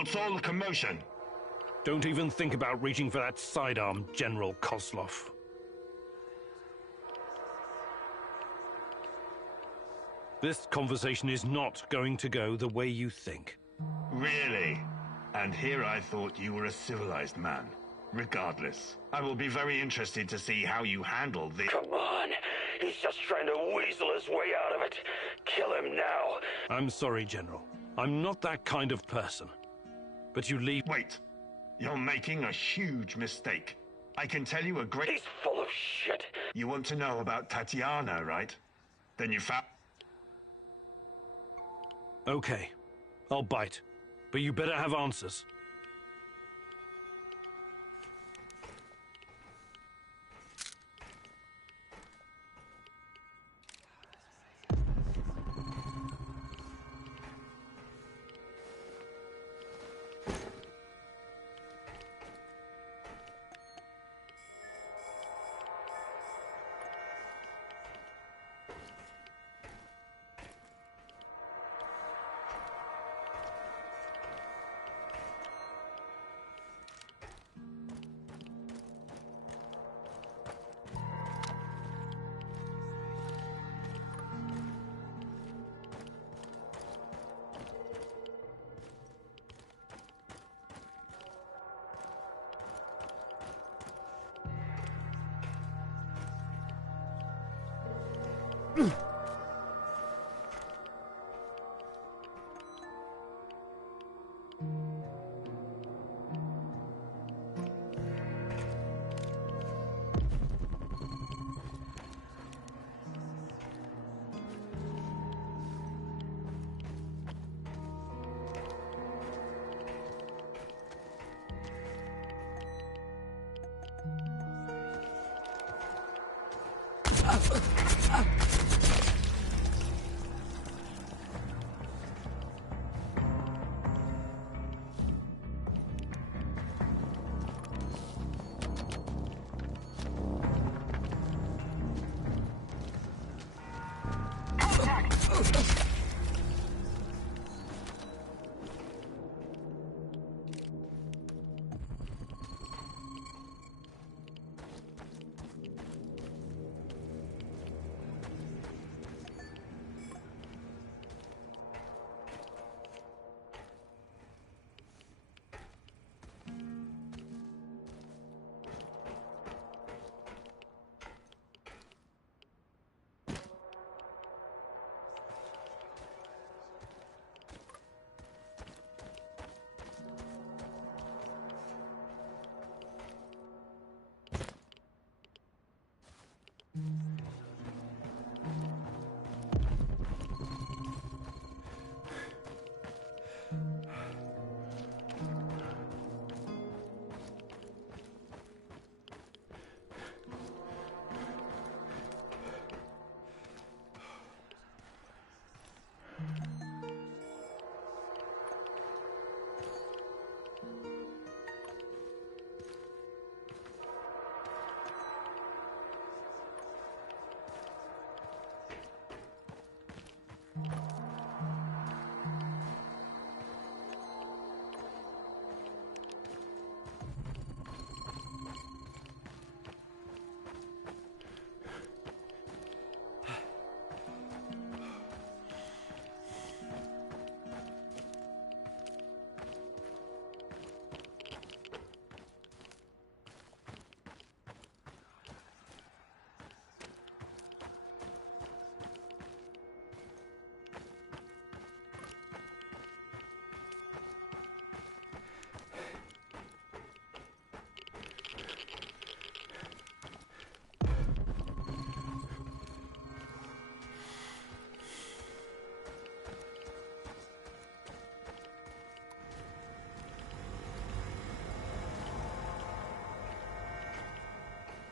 What's all the commotion? Don't even think about reaching for that sidearm, General Kozlov. This conversation is not going to go the way you think. Really? And here I thought you were a civilized man. Regardless, I will be very interested to see how you handle this. Come on. He's just trying to weasel his way out of it. Kill him now. I'm sorry, General. I'm not that kind of person. But you leave— Wait. You're making a huge mistake. I can tell you a great— He's full of shit. You want to know about Tatiana, right? Then you found— Okay. I'll bite. But you better have answers.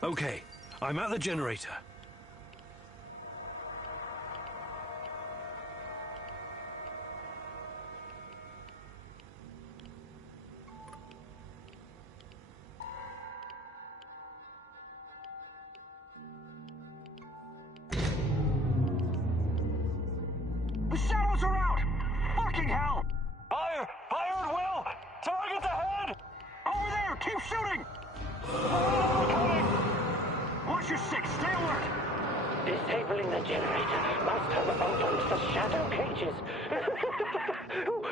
Okay, I'm at the generator. The shadows are out! Fucking hell! Fire! Fire at will! Target's ahead! Over there! Keep shooting! Watch your six! Stay alert! Disabling the generator must have opened the shadow cages.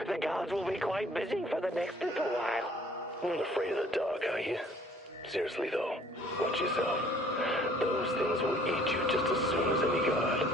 The guards will be quite busy for the next little while. Not afraid of the dark, are you? Seriously, though, watch yourself. Those things will eat you just as soon as any guard.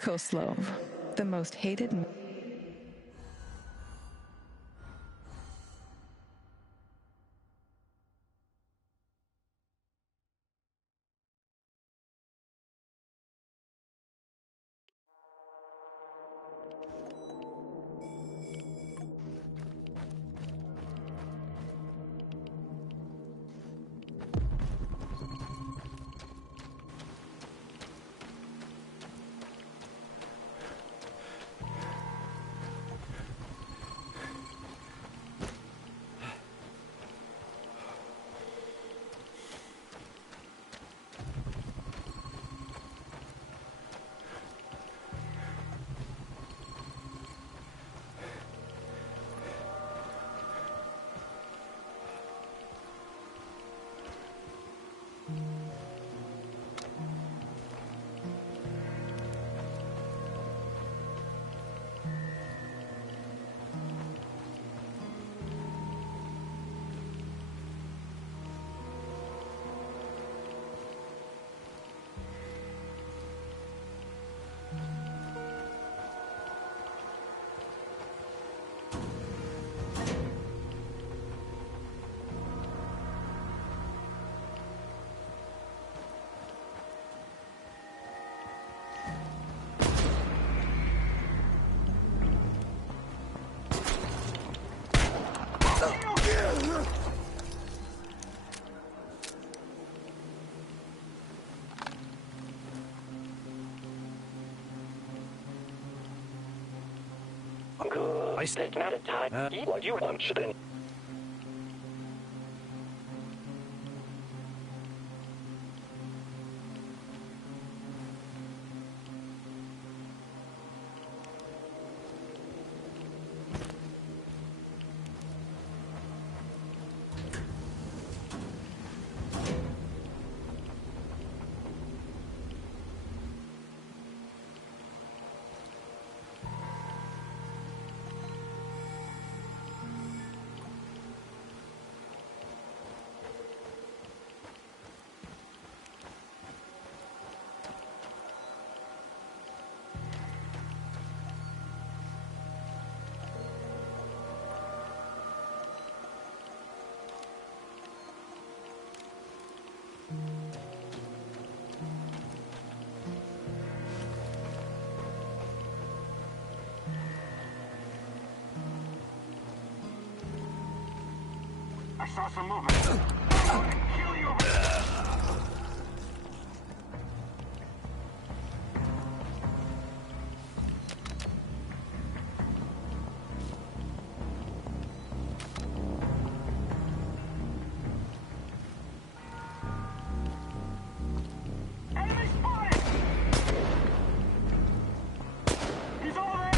Koslov, the most hated. There's not a time. What you want, then? I saw some movement. I'm gonna kill you over there. Enemy spotted! He's over there!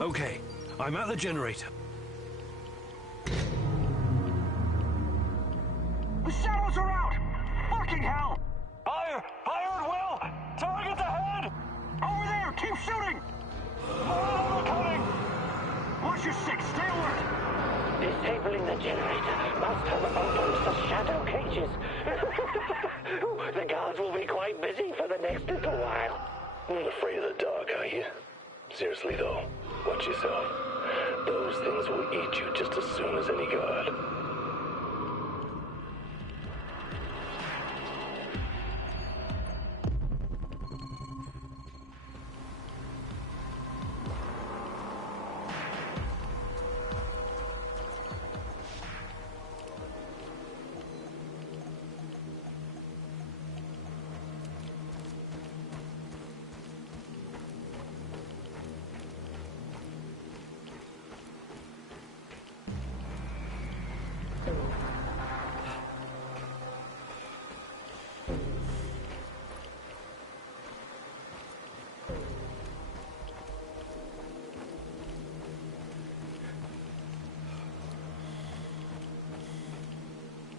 Okay, I'm at the generator. The shadows are out! Fucking hell! Fire! Fire at will! Target ahead! Over there! Keep shooting! More of them coming! Watch your six! Stay alert! Disabling the generator must have opened the shadow cages. The guards will be quite busy for the next little while. Afraid of the dark, are you? Seriously though, watch yourself. Those things will eat you just as soon as any guard.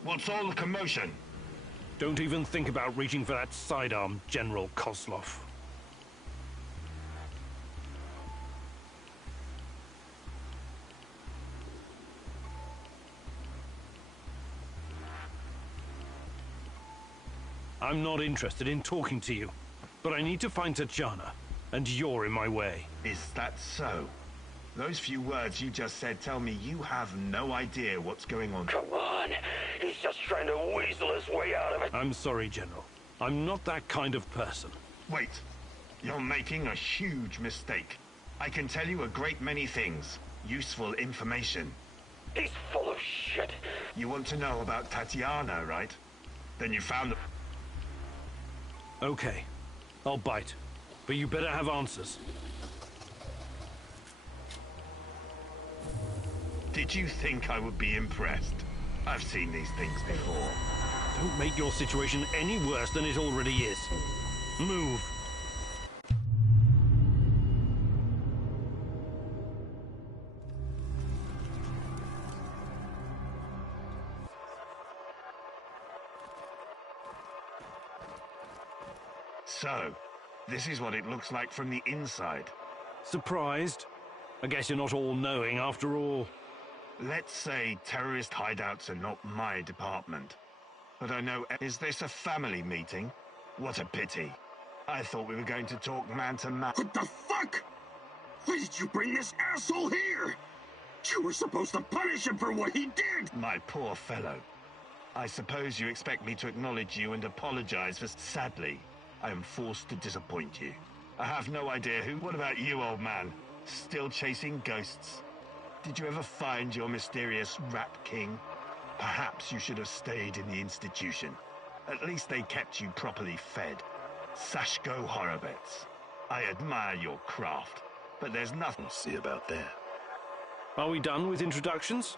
What's all the commotion? Don't even think about reaching for that sidearm, General Kozlov. I'm not interested in talking to you, but I need to find Tatiana, and you're in my way. Is that so? Those few words you just said tell me you have no idea what's going on. Come on. He's just trying to weasel his way out of it. I'm sorry, General. I'm not that kind of person. Wait. You're making a huge mistake. I can tell you a great many things. Useful information. He's full of shit. You want to know about Tatiana, right? Then you found the... Okay. I'll bite. But you better have answers. Did you think I would be impressed? I've seen these things before. Don't make your situation any worse than it already is. Move. So, this is what it looks like from the inside. Surprised? I guess you're not all-knowing after all. Let's say terrorist hideouts are not my department. But I know... Is this a family meeting? What a pity. I thought we were going to talk man-to-man. What the fuck? Why did you bring this asshole here? You were supposed to punish him for what he did! My poor fellow. I suppose you expect me to acknowledge you and apologize for... Sadly, I am forced to disappoint you. I have no idea who... What about you, old man? Still chasing ghosts? Did you ever find your mysterious Rat King? Perhaps you should have stayed in the institution. At least they kept you properly fed. Sashko Horowitz. I admire your craft, but there's nothing... We'll see about that. Are we done with introductions?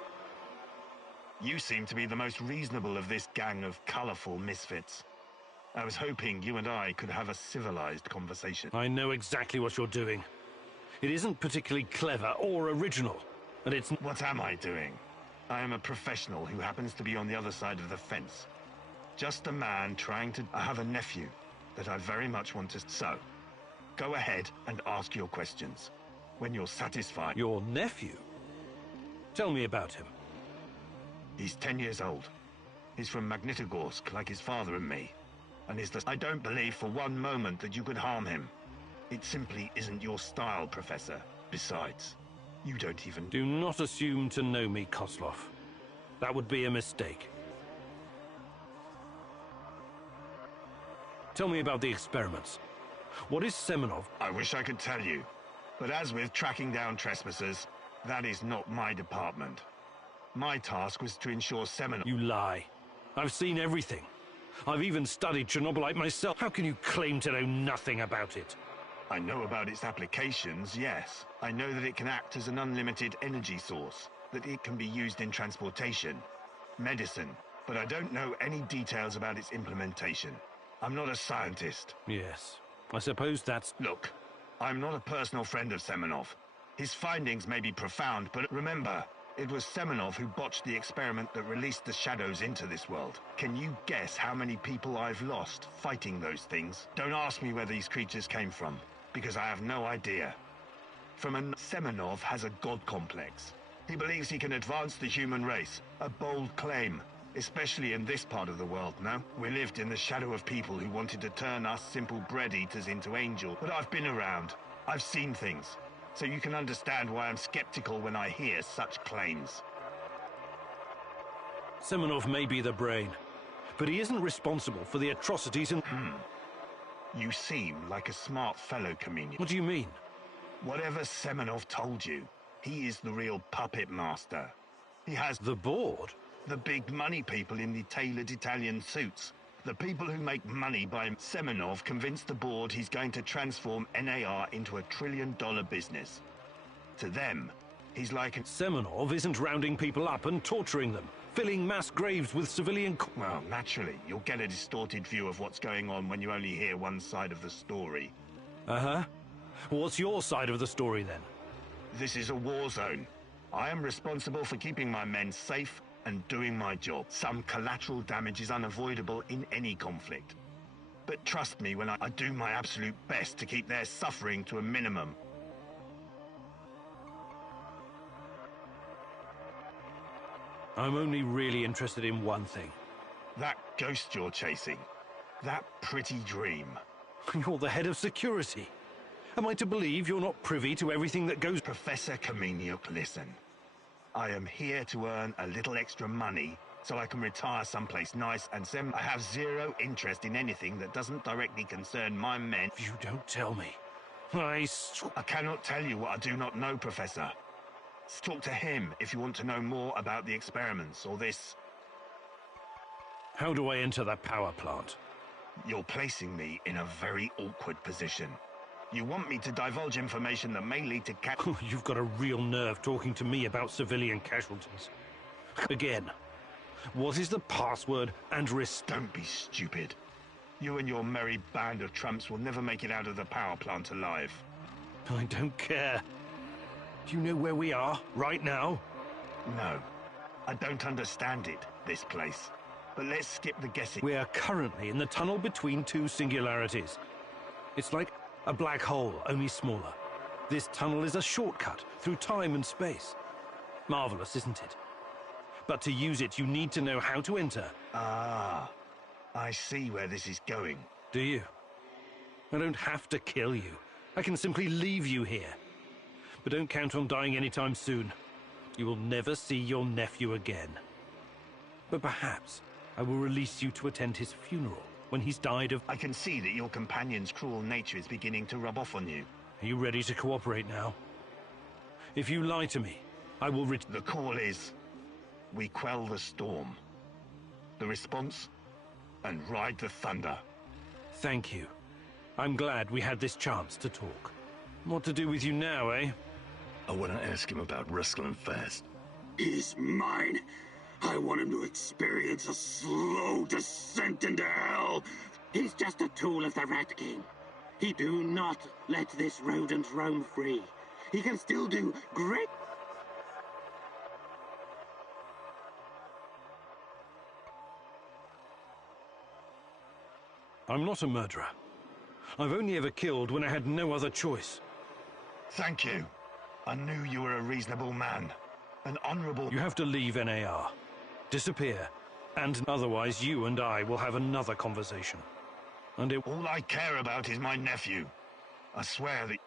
You seem to be the most reasonable of this gang of colorful misfits. I was hoping you and I could have a civilized conversation. I know exactly what you're doing. It isn't particularly clever or original, and it's... What am I doing? I am a professional who happens to be on the other side of the fence. Just a man trying to... I have a nephew that I very much want to... So, go ahead and ask your questions. When you're satisfied... Your nephew? Tell me about him. He's 10 years old. He's from Magnitogorsk, like his father and me. And is the... I don't believe for one moment that you could harm him. It simply isn't your style, Professor. Besides, you don't even... Do not assume to know me, Koslov. That would be a mistake. Tell me about the experiments. What is Semenov? I wish I could tell you. But as with tracking down trespassers, that is not my department. My task was to ensure Semenov... You lie. I've seen everything. I've even studied Chernobylite myself. How can you claim to know nothing about it? I know about its applications, yes. I know that it can act as an unlimited energy source, that it can be used in transportation, medicine, but I don't know any details about its implementation. I'm not a scientist. Yes, I suppose that's... Look, I'm not a personal friend of Semenov. His findings may be profound, but remember, it was Semenov who botched the experiment that released the shadows into this world. Can you guess how many people I've lost fighting those things? Don't ask me where these creatures came from, because I have no idea. Semenov has a god complex. He believes he can advance the human race, a bold claim, especially in this part of the world, no? We lived in the shadow of people who wanted to turn us simple bread eaters into angels, but I've been around. I've seen things. So you can understand why I'm skeptical when I hear such claims. Semenov may be the brain, but he isn't responsible for the atrocities and... You seem like a smart fellow, Kaminian. What do you mean? Whatever Semenov told you, he is the real puppet master. He has... The board? The big money people in the tailored Italian suits. The people who make money by... Semenov convinced the board he's going to transform NAR into a $1 trillion business. To them, he's like... Semenov isn't rounding people up and torturing them, filling mass graves with civilian... Well, naturally, you'll get a distorted view of what's going on when you only hear one side of the story. Uh-huh. What's your side of the story, then? This is a war zone. I am responsible for keeping my men safe and doing my job. Some collateral damage is unavoidable in any conflict. But trust me when I do my absolute best to keep their suffering to a minimum. I'm only really interested in one thing. That ghost you're chasing. That pretty dream. You're the head of security. Am I to believe you're not privy to everything that goes... Professor Kaminiuk, listen. I am here to earn a little extra money so I can retire someplace nice and I have zero interest in anything that doesn't directly concern my men. You don't tell me. I cannot tell you what I do not know, Professor. Talk to him if you want to know more about the experiments or this. How do I enter that power plant? You're placing me in a very awkward position. You want me to divulge information that may lead to You've got a real nerve talking to me about civilian casualties. Again, what is the password and risk? Don't be stupid. You and your merry band of trumps will never make it out of the power plant alive. I don't care. Do you know where we are, right now? No. I don't understand it, this place. But let's skip the guessing. We are currently in the tunnel between two singularities. It's like a black hole, only smaller. This tunnel is a shortcut through time and space. Marvelous, isn't it? But to use it, you need to know how to enter. Ah, I see where this is going. Do you? I don't have to kill you. I can simply leave you here. But don't count on dying anytime soon. You will never see your nephew again. But perhaps I will release you to attend his funeral when he's died of... I can see that your companion's cruel nature is beginning to rub off on you. Are you ready to cooperate now? If you lie to me, I will The call is... we quell the storm. The response? And ride the thunder. Thank you. I'm glad we had this chance to talk. What to do with you now, eh? I want to ask him about wrestling fast. He's mine. I want him to experience a slow descent into hell. He's just a tool of the Rat King. He do not let this rodent roam free. He can still do great... I'm not a murderer. I've only ever killed when I had no other choice. Thank you. I knew you were a reasonable man. An honorable... You have to leave NAR. Disappear. And otherwise you and I will have another conversation. And it... All I care about is my nephew. I swear that...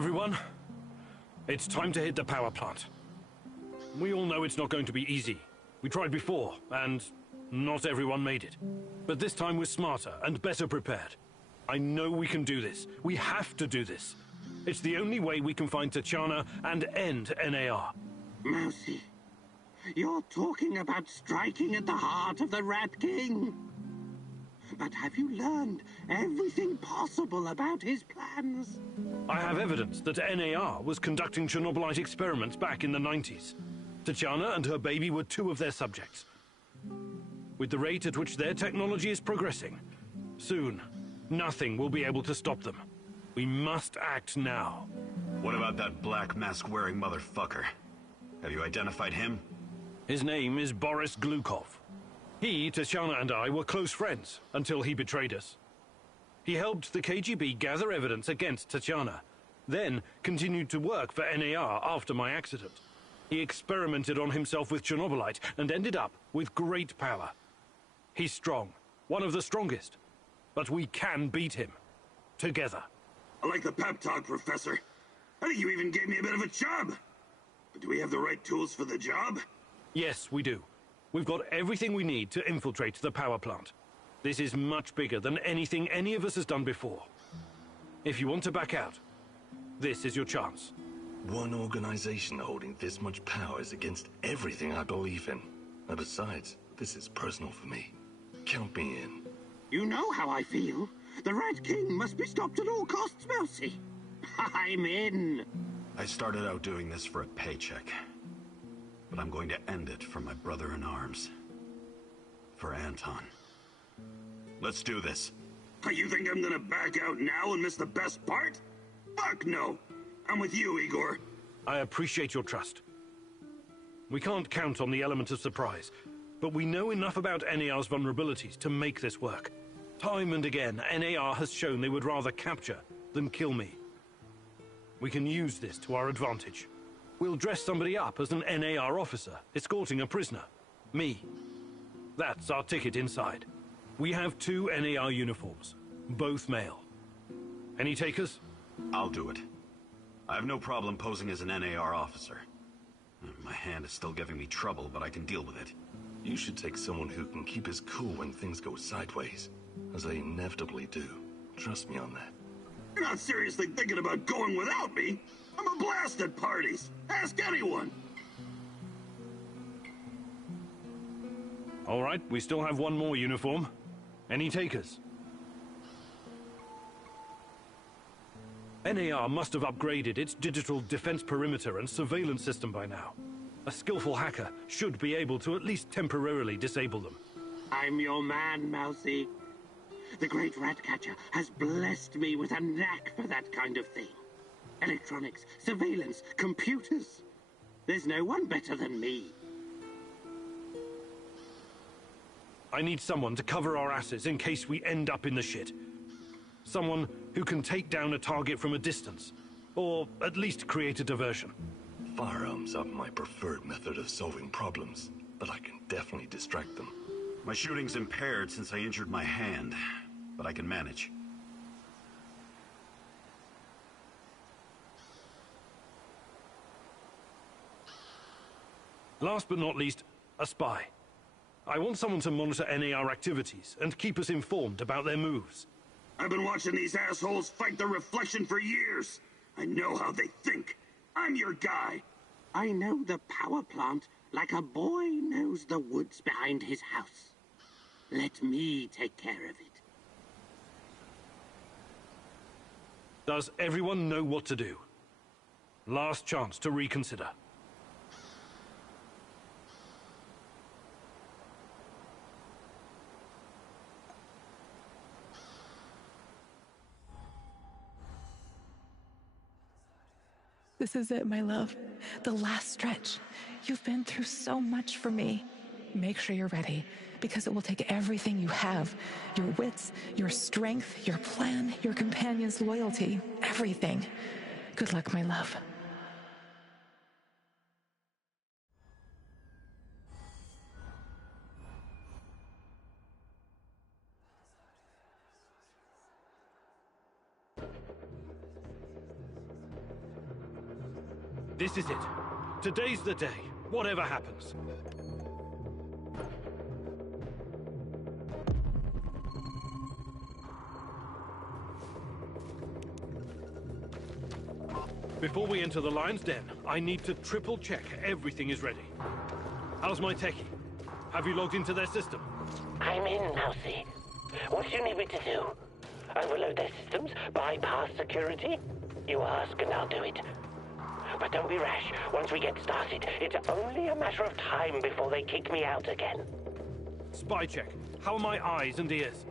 Everyone, it's time to hit the power plant. We all know it's not going to be easy. We tried before, and not everyone made it. But this time we're smarter and better prepared. I know we can do this. We have to do this. It's the only way we can find Tachana and end NAR. Mousy, you're talking about striking at the heart of the Rat King. But have you learned everything possible about his plans? I have evidence that NAR was conducting Chernobylite experiments back in the 90s. Tachana and her baby were two of their subjects. With the rate at which their technology is progressing, soon, nothing will be able to stop them. We must act now. What about that black mask-wearing motherfucker? Have you identified him? His name is Boris Glukov. He, Tachana, and I were close friends until he betrayed us. He helped the KGB gather evidence against Tachana, then continued to work for NAR after my accident. He experimented on himself with Chernobylite and ended up with great power. He's strong, one of the strongest, but we can beat him. Together. I like the pep talk, Professor. I think you even gave me a bit of a job. But do we have the right tools for the job? Yes, we do. We've got everything we need to infiltrate the power plant. This is much bigger than anything any of us has done before. If you want to back out, this is your chance. One organization holding this much power is against everything I believe in. And besides, this is personal for me. Count me in. You know how I feel. The Rat King must be stopped at all costs, Mousy. I'm in. I started out doing this for a paycheck. But I'm going to end it for my brother in arms. For Anton. Let's do this. You think I'm gonna back out now and miss the best part? Fuck no. I'm with you, Igor. I appreciate your trust. We can't count on the element of surprise, but we know enough about NAR's vulnerabilities to make this work. Time and again, NAR has shown they would rather capture than kill me. We can use this to our advantage. We'll dress somebody up as an NAR officer, escorting a prisoner. Me. That's our ticket inside. We have 2 NAR uniforms, both male. Any takers? I'll do it. I have no problem posing as an NAR officer. My hand is still giving me trouble, but I can deal with it. You should take someone who can keep his cool when things go sideways, as they inevitably do. Trust me on that. You're not seriously thinking about going without me? I'm a blast at parties. Ask anyone. All right, we still have 1 more uniform. Any takers? NAR must have upgraded its digital defense perimeter and surveillance system by now. A skillful hacker should be able to at least temporarily disable them. I'm your man, Mousy. The great Ratcatcher has blessed me with a knack for that kind of thing. Electronics, surveillance, computers. There's no one better than me. I need someone to cover our asses in case we end up in the shit. Someone who can take down a target from a distance, or at least create a diversion. Firearms aren't my preferred method of solving problems, but I can definitely distract them. My shooting's impaired since I injured my hand, but I can manage. Last but not least, a spy. I want someone to monitor NAR activities and keep us informed about their moves. I've been watching these assholes fight the reflection for years. I know how they think. I'm your guy. I know the power plant like a boy knows the woods behind his house. Let me take care of it. Does everyone know what to do? Last chance to reconsider. This is it, my love. The last stretch. You've been through so much for me. Make sure you're ready, because it will take everything you have. Your wits, your strength, your plan, your companion's loyalty, everything. Good luck, my love. This is it. Today's the day, whatever happens. Before we enter the lion's den, I need to triple check everything is ready. How's my techie? Have you logged into their system? I'm in, Mousy. What do you need me to do? Overload their systems? Bypass security? You ask and I'll do it. But don't be rash. Once we get started, it's only a matter of time before they kick me out again. Spy check. How are my eyes and ears?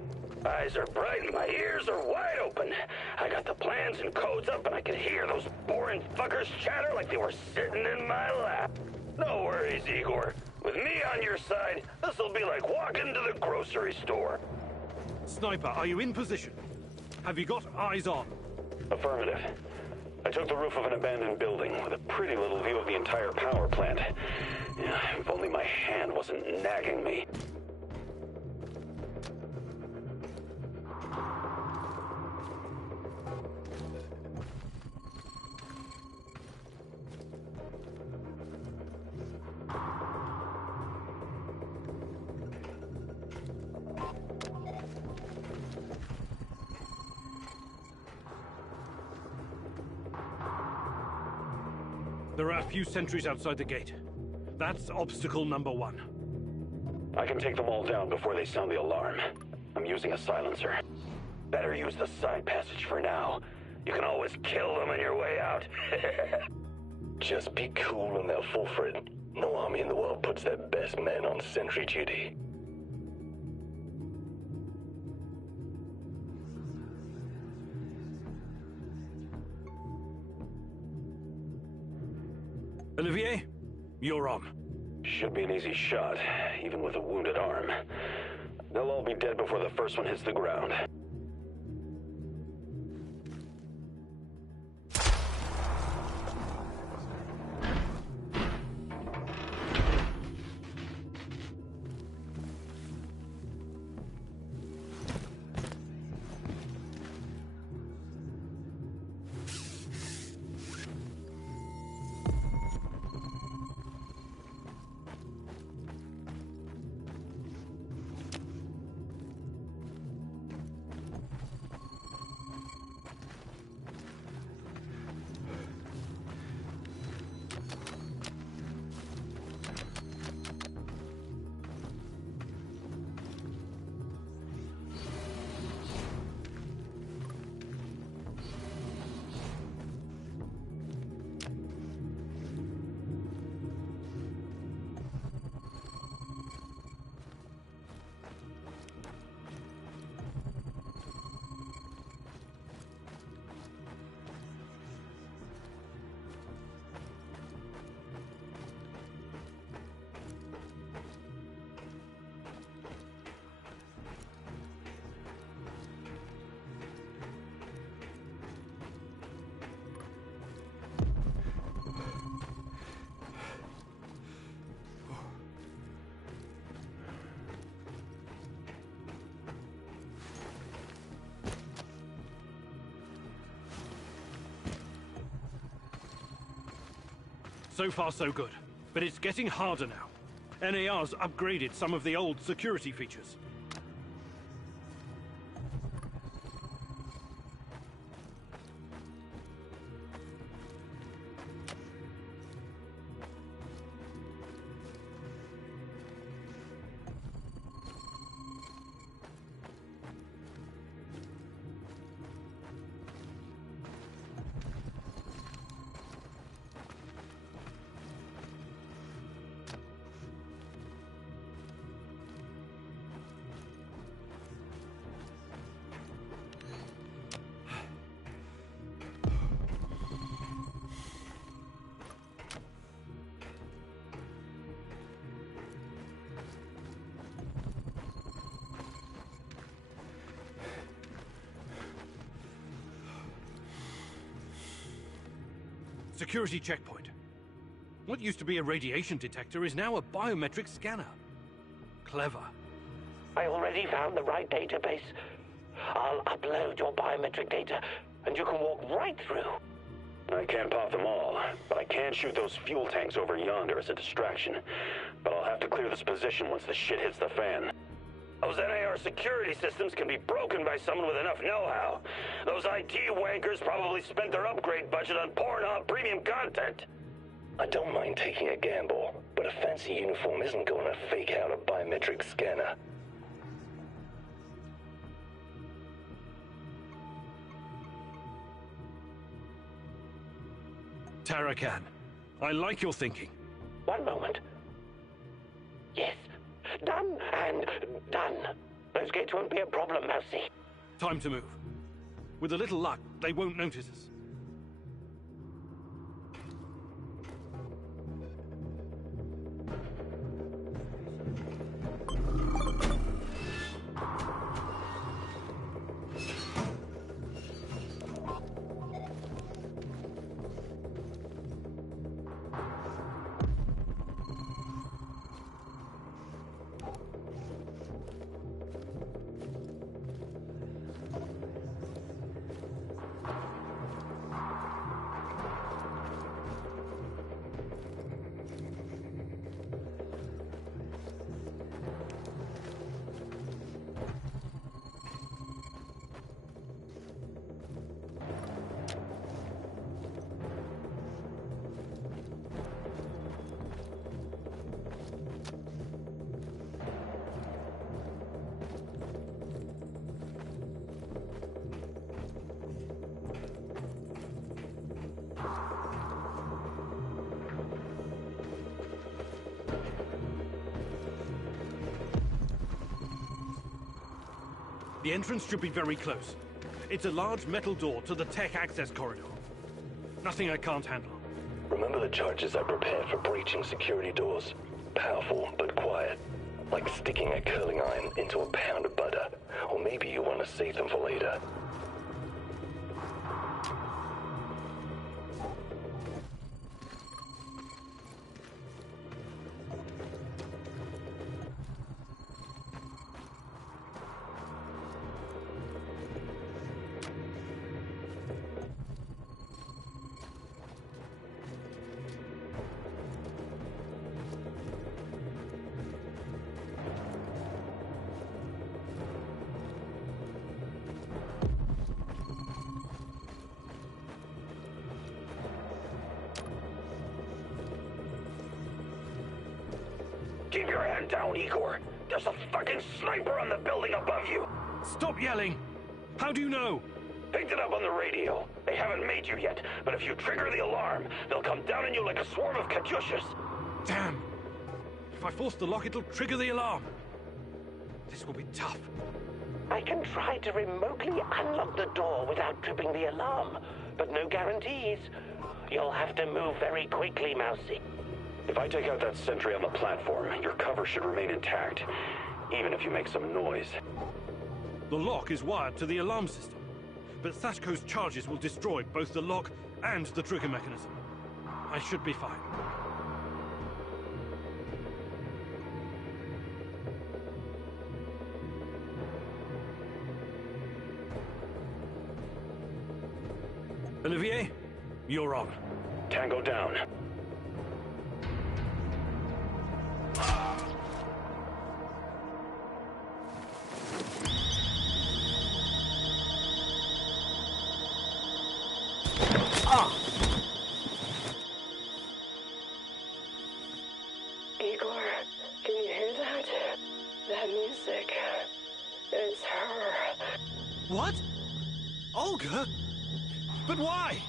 Eyes are bright and my ears are wide open. I got the plans and codes up and I could hear those boring fuckers chatter like they were sitting in my lap. No worries, Igor. With me on your side, this'll be like walking to the grocery store. Sniper, are you in position? Have you got eyes on? Affirmative. I took the roof of an abandoned building with a pretty little view of the entire power plant. Yeah, if only my hand wasn't nagging me. There are a few sentries outside the gate. That's obstacle number 1. I can take them all down before they sound the alarm. I'm using a silencer. Better use the side passage for now. You can always kill them on your way out. Just be cool and they'll fall for it. No army in the world puts their best men on sentry duty. Olivier, you're on. Should be an easy shot, even with a wounded arm. They'll all be dead before the first one hits the ground. So far, so good. But it's getting harder now. NAR's upgraded some of the old security features. Security checkpoint. What used to be a radiation detector is now a biometric scanner. Clever. I already found the right database. I'll upload your biometric data, and you can walk right through. I can't pop them all, but I can shoot those fuel tanks over yonder as a distraction. But I'll have to clear this position once the shit hits the fan. Those NAR security systems can be broken by someone with enough know-how. Those IT wankers probably spent their upgrade budget on Pornhub premium content. I don't mind taking a gamble, but a fancy uniform isn't going to fake out a biometric scanner. Tarakan, I like your thinking. One moment. Yes. Done and done. Those gates won't be a problem, Mousy. Time to move. With a little luck, they won't notice us. The entrance should be very close. It's a large metal door to the tech access corridor. Nothing I can't handle. Remember the charges I prepared for breaching security doors? Powerful, but quiet. Like sticking a curling iron into a pound of butter. Or maybe you want to save them for later. Keep your hand down, Igor. There's a fucking sniper on the building above you. Stop yelling! How do you know? Picked it up on the radio. They haven't made you yet, but if you trigger the alarm, they'll come down on you like a swarm of Katyushas. Damn! If I force the lock, it'll trigger the alarm. This will be tough. I can try to remotely unlock the door without tripping the alarm, but no guarantees. You'll have to move very quickly, Mousy. If I take out that sentry on the platform, your cover should remain intact, even if you make some noise. The lock is wired to the alarm system, but Sashko's charges will destroy both the lock and the trigger mechanism. I should be fine. Olivier, you're on. Tango down. Igor, can you hear that? That music. It's her. What? Olga? But why?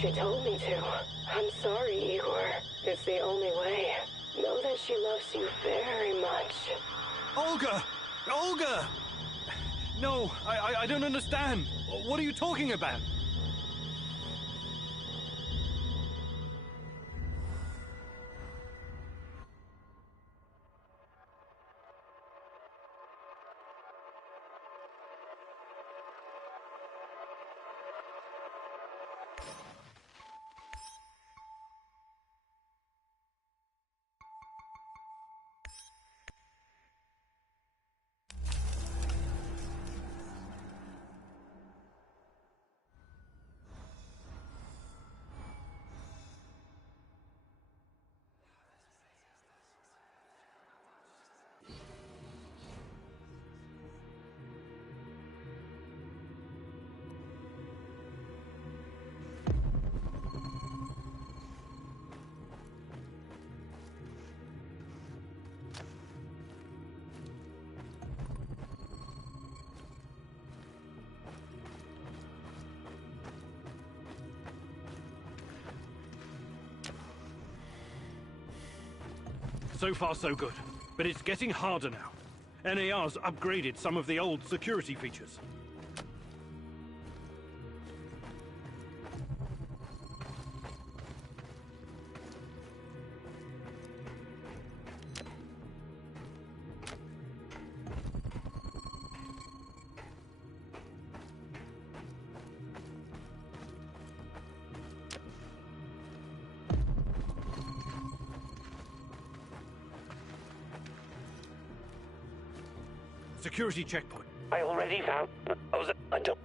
She told me to. I'm sorry, Igor. It's the only way. Know that she loves you very much. Olga! Olga! No, I don't understand. What are you talking about? So far, so good. But it's getting harder now. NAR's upgraded some of the old security features. Security checkpoint. I already found... I don't...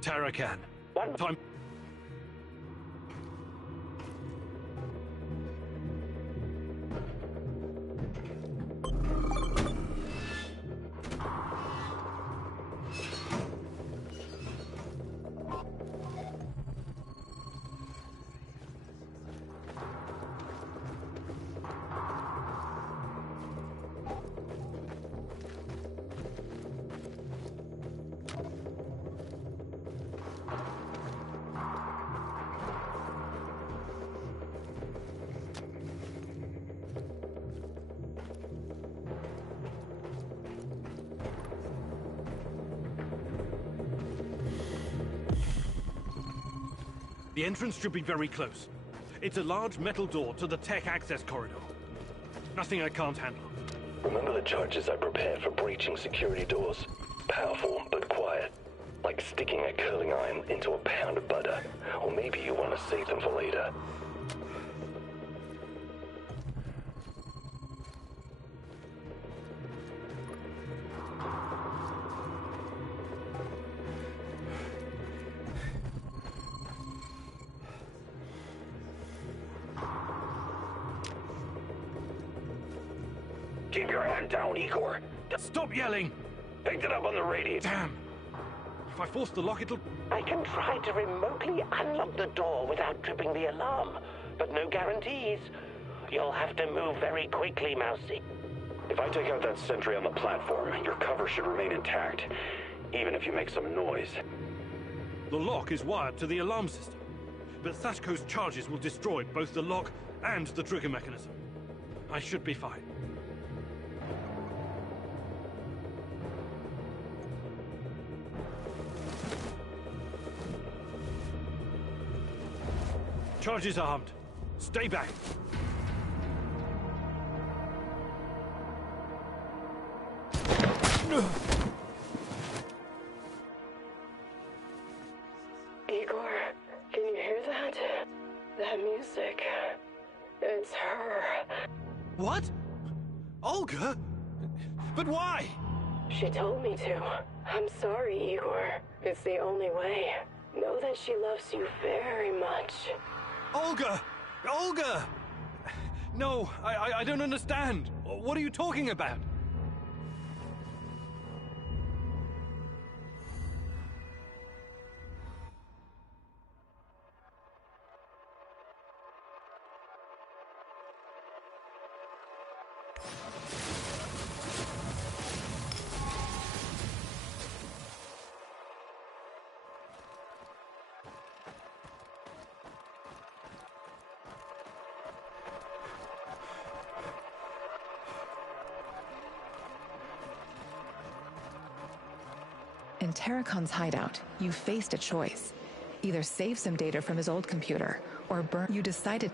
Tarakan. One Time. The entrance should be very close. It's a large metal door to the tech access corridor. Nothing I can't handle. Remember the charges I prepared for breaching security doors? Powerful, but quiet. Like sticking a curling iron into a pound of butter. Or maybe you want to save them for later. Keep your hand down, Igor. Stop yelling! Picked it up on the radio. Damn! If I force the lock, it'll... I can try to remotely unlock the door without tripping the alarm, but no guarantees. You'll have to move very quickly, Mousy. If I take out that sentry on the platform, your cover should remain intact, even if you make some noise. The lock is wired to the alarm system, but Sachko's charges will destroy both the lock and the trigger mechanism. I should be fine. Charges armed. Stay back. Igor, can you hear that? That music. It's her. What? Olga? But why? She told me to. I'm sorry, Igor. It's the only way. Know that she loves you very much. Olga! Olga! No, I don't understand. What are you talking about? In Tarakon's hideout, you faced a choice. Either save some data from his old computer, or burn. You decided...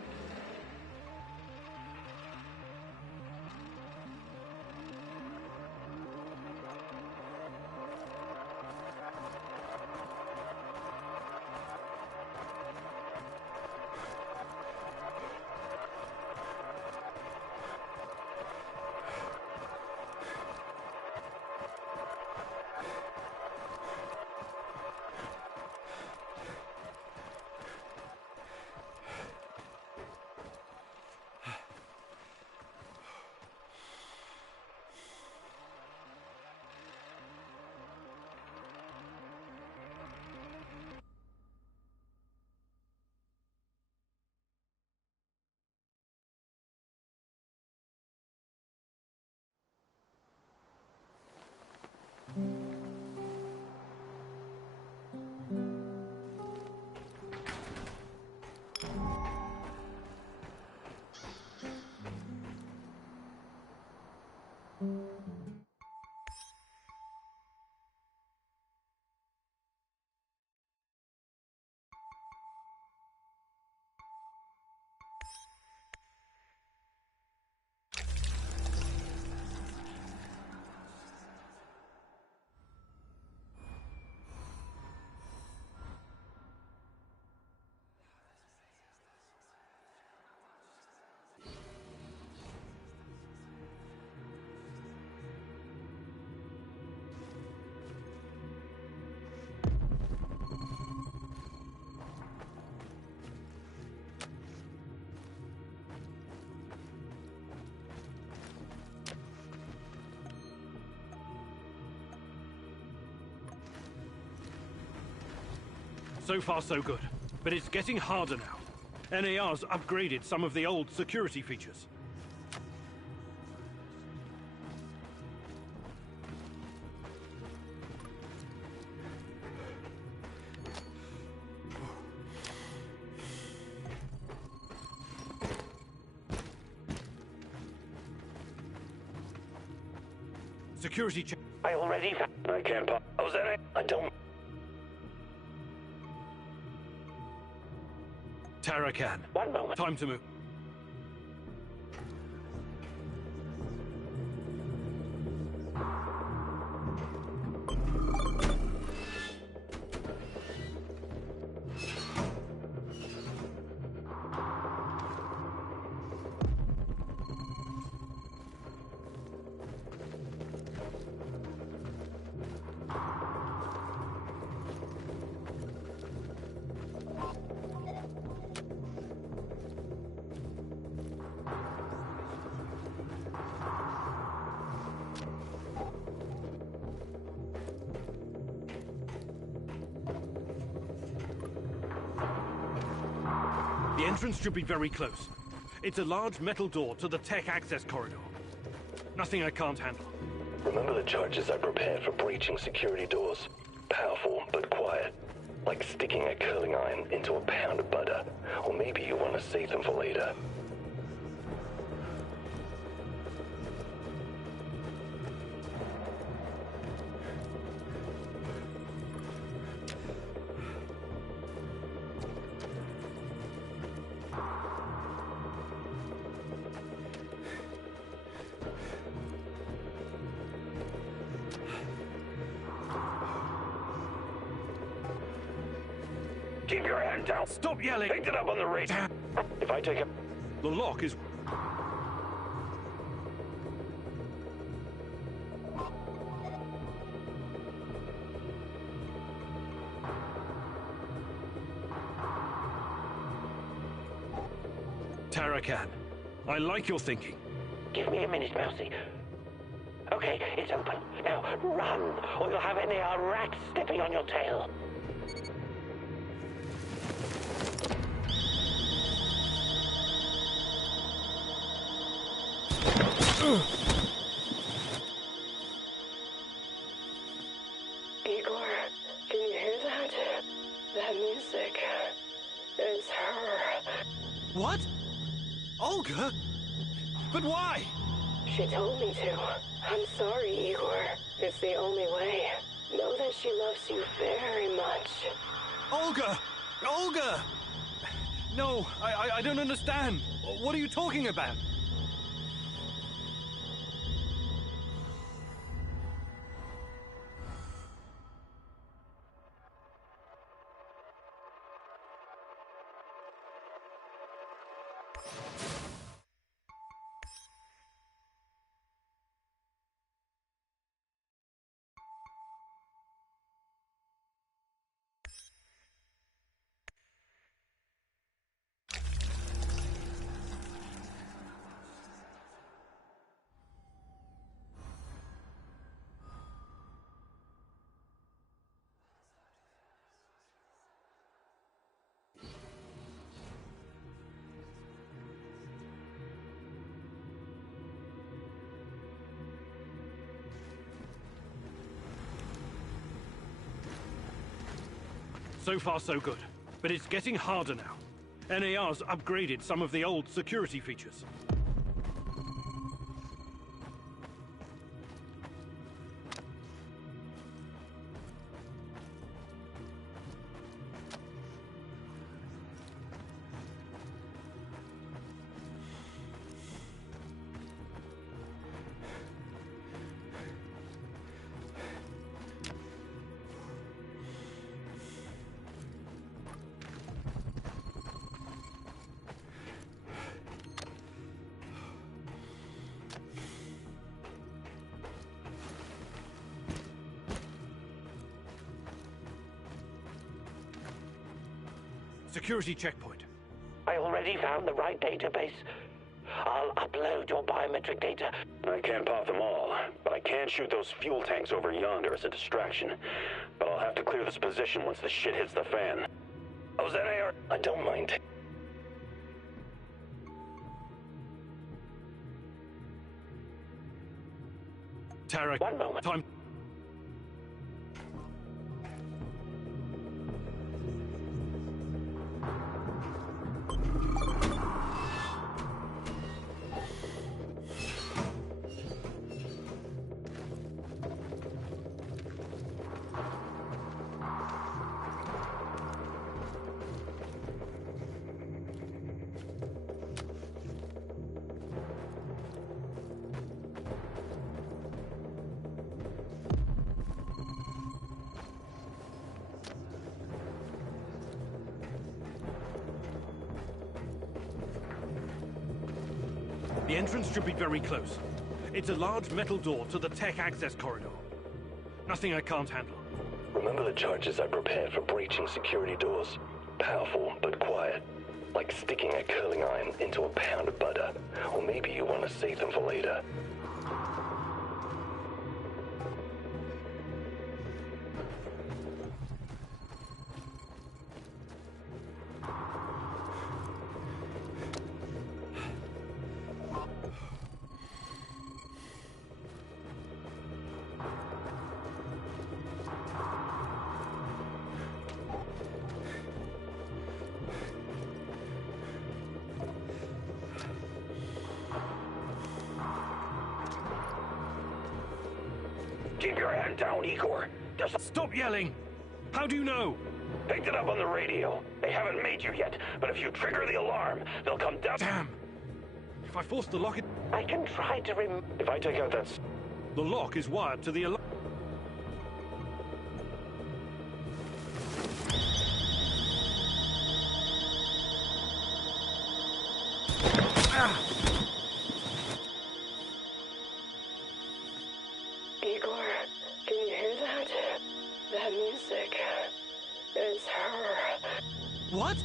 So far, so good. But it's getting harder now. NAR's upgraded some of the old security features. Security check. I already found... I can't pop. Oh, is that it? I don't... Tarakan. 1 moment. Time to move. The entrance should be very close. It's a large metal door to the tech access corridor. Nothing I can't handle. Remember the charges I prepared for breaching security doors? Powerful, but quiet. Like sticking a curling iron into a pound of butter. Or maybe you want to save them for later. Keep your hand down. Stop yelling! Picked it up on the radio. If I take it... The lock is... Tarakan, I like your thinking. Give me a minute, Mousy. Okay, it's open. Now, run, or you'll have NAR rats stepping on your tail. Igor, can you hear that? That music. It's her. What? Olga? But why? She told me to. I'm sorry, Igor. It's the only way. Know that she loves you very much. Olga! Olga! No, I don't understand. What are you talking about? So far, so good. But it's getting harder now. NAR's upgraded some of the old security features. Security checkpoint. I already found the right database. I'll upload your biometric data. I can't pop them all, but I can shoot those fuel tanks over yonder as a distraction. but I'll have to clear this position once the shit hits the fan. How's NAR? I don't mind. Tara, One moment. time. The entrance should be very close. It's a large metal door to the tech access corridor. Nothing I can't handle. Remember the charges I prepared for breaching security doors? Powerful, but quiet. Like sticking a curling iron into a pound of butter. Or maybe you want to save them for later. Keep your hand down, Igor. Just Stop yelling! How do you know? picked it up on the radio. They haven't made you yet, but if you trigger the alarm, they'll come down. Damn! If I force the lock, I can try to If I take out that... the lock is wired to the alarm. Igor, can you hear that? That music. It's her. What?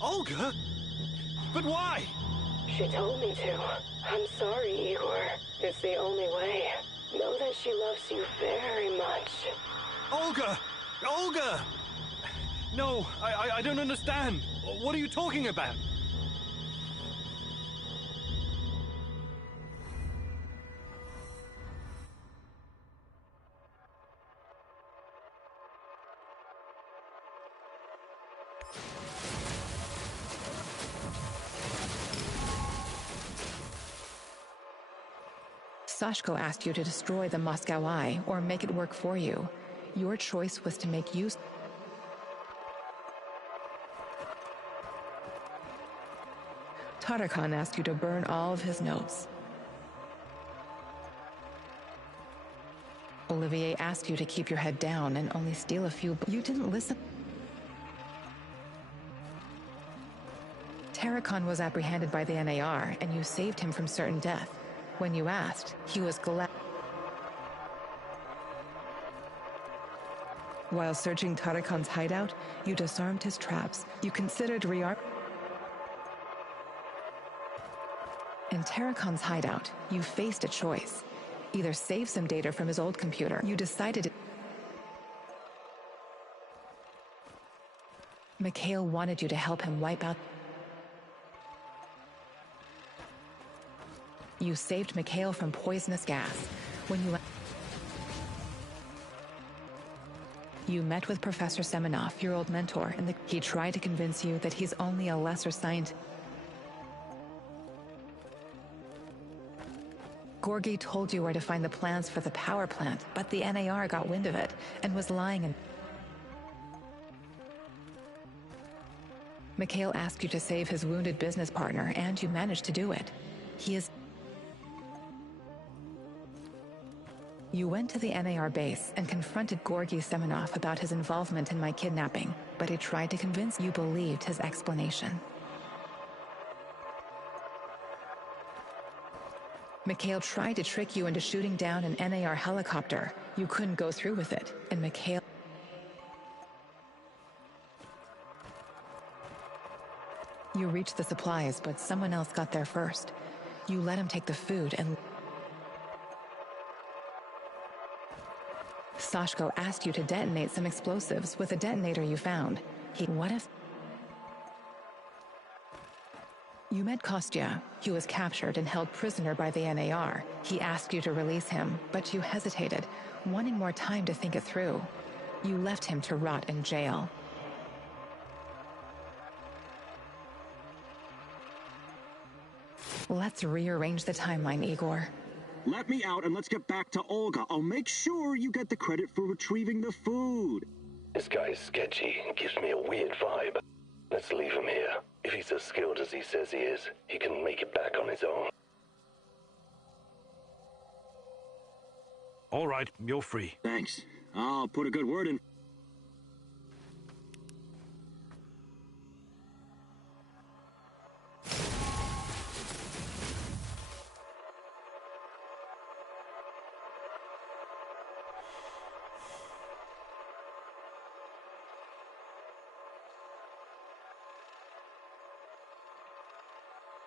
Olga? But why? She told me to. I'm sorry, Igor. It's the only way. Know that she loves you very much. Olga! Olga! No, I don't understand. What are you talking about? Sashko asked you to destroy the Moscow Eye or make it work for you. Your choice was to make use. Tarkhan asked you to burn all of his notes. Olivier asked you to keep your head down and only steal a few. You didn't listen. Tarkhan was apprehended by the NAR, and you saved him from certain death. When you asked, he was glad. While searching Tarkhan's hideout, you disarmed his traps. You considered rearm. In Tarkhan's hideout, you faced a choice. Either save some data from his old computer. You decided. Mikhail wanted you to help him wipe out. You saved Mikhail from poisonous gas. When you met with Professor Semenov, your old mentor, and he tried to convince you that he's only a lesser scientist. Gorgi told you where to find the plans for the power plant, but the NAR got wind of it and was lying and... Mikhail asked you to save his wounded business partner, and you managed to do it. He is... You went to the NAR base and confronted Gorgi Semenov about his involvement in my kidnapping, but he tried to convince you believed his explanation. Mikhail tried to trick you into shooting down an NAR helicopter. You couldn't go through with it, and Mikhail... You reached the supplies, but someone else got there first. You let him take the food and... Sashko asked you to detonate some explosives with a detonator you found. What if... You met Kostya. He was captured and held prisoner by the NAR. He asked you to release him, but you hesitated, wanting more time to think it through. You left him to rot in jail. Let's rearrange the timeline, Igor. Let me out and let's get back to Olga. I'll make sure you get the credit for retrieving the food. This guy's sketchy and gives me a weird vibe. Let's leave him here. If he's as skilled as he says he is, he can make it back on his own. All right, you're free. Thanks. I'll put a good word in.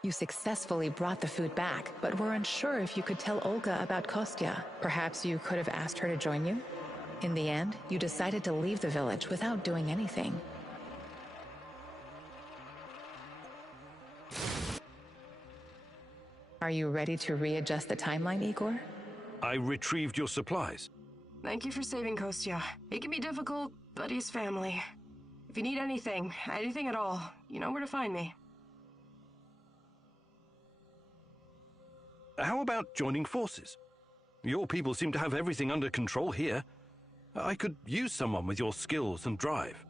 You successfully brought the food back, but were unsure if you could tell Olga about Kostya. Perhaps you could have asked her to join you? In the end, you decided to leave the village without doing anything. Are you ready to readjust the timeline, Igor? I retrieved your supplies. Thank you for saving Kostya. It can be difficult, but he's family. If you need anything at all, you know where to find me. How about joining forces? Your people seem to have everything under control here. I could use someone with your skills and drive.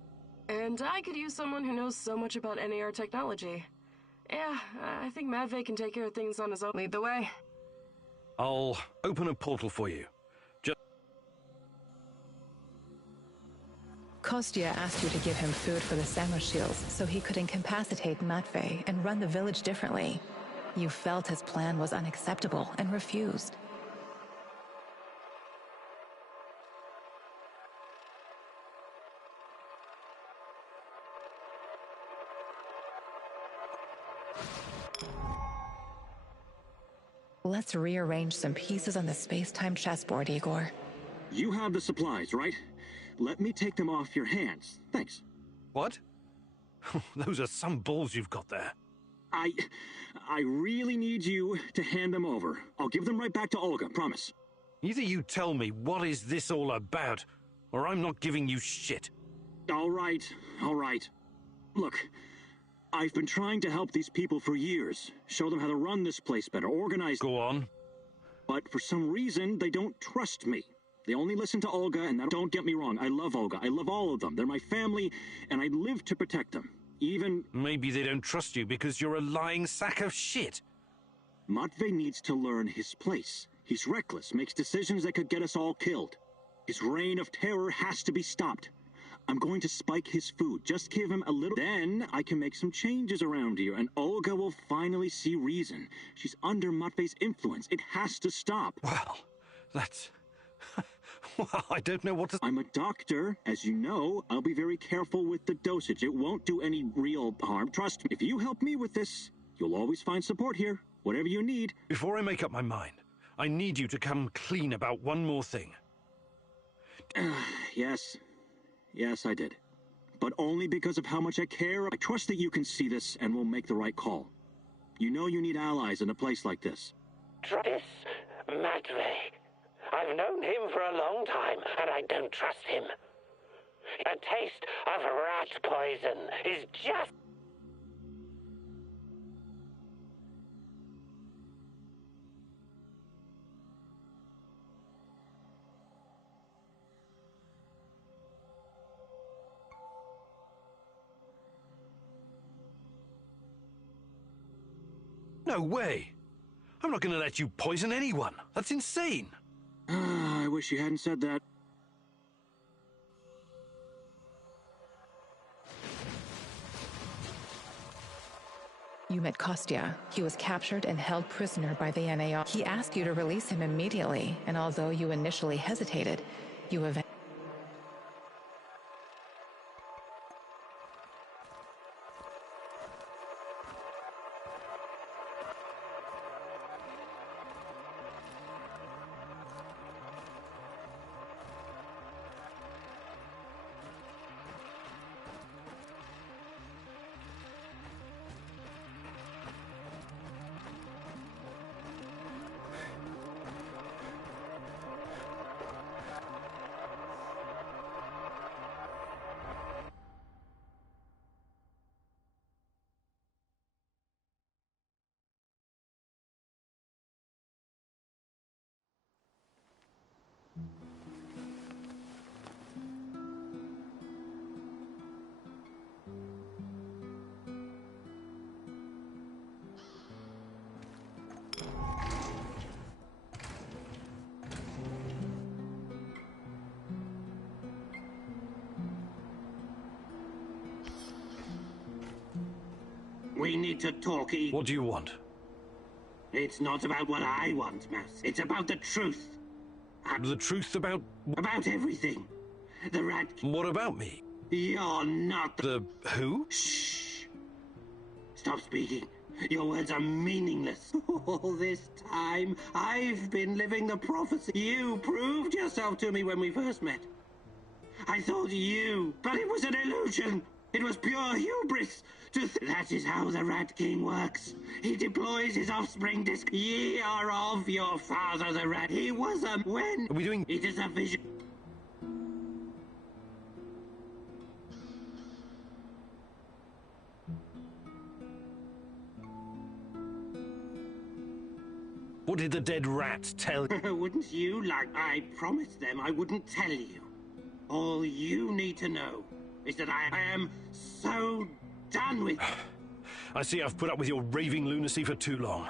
And I could use someone who knows so much about NAR technology. Yeah, I think Matvey can take care of things on his own. Lead the way. I'll open a portal for you. Kostya asked you to give him food for the Samoshils so he could incapacitate Matvey and run the village differently. You felt his plan was unacceptable and refused. Let's rearrange some pieces on the space-time chessboard, Igor. You have the supplies, right? Let me take them off your hands. Thanks. What? Those are some balls you've got there. I really need you to hand them over. I'll give them right back to Olga, promise. Either you tell me what is this all about, or I'm not giving you shit. All right. Look, I've been trying to help these people for years. Show them how to run this place better, organize... Go on. But for some reason, they don't trust me. They only listen to Olga, and don't get me wrong, I love Olga. I love all of them. They're my family, and I live to protect them. Even... Maybe they don't trust you because you're a lying sack of shit. Matvey needs to learn his place. He's reckless, makes decisions that could get us all killed. His reign of terror has to be stopped. I'm going to spike his food. Just give him a little... Then I can make some changes around here, and Olga will finally see reason. She's under Matvey's influence. It has to stop. Well, that's... Well, I don't know what to... I'm a doctor. As you know, I'll be very careful with the dosage. It won't do any real harm. Trust me. If you help me with this, you'll always find support here. Whatever you need. Before I make up my mind, I need you to come clean about one more thing. Yes. Yes, I did. But only because of how much I care. I trust that you can see this and will make the right call. You know you need allies in a place like this. This Matvey. I've known him for a long time, and I don't trust him. A taste of rat poison is just... No way! I'm not going to let you poison anyone. That's insane. I wish you hadn't said that. You met Kostya. He was captured and held prisoner by the NAR. He asked you to release him immediately, and although you initially hesitated, you eventually... We need to talk, Igor. What do you want? It's not about what I want, Mouse. It's about the truth. The truth about... About everything. The Rat... What about me? You're not the... who? Shh. Stop speaking. Your words are meaningless. All this time, I've been living the prophecy. You proved yourself to me when we first met. I thought you, but it was an illusion. It was pure hubris. That is how the Rat King works. He deploys his offspring disc. Ye are of your father, the Rat. He was a... When... Are we doing... It is a vision. What did the dead rat tell you? Wouldn't you like... I promised them I wouldn't tell you. All you need to know is that I am so done with... I see I've put up with your raving lunacy for too long.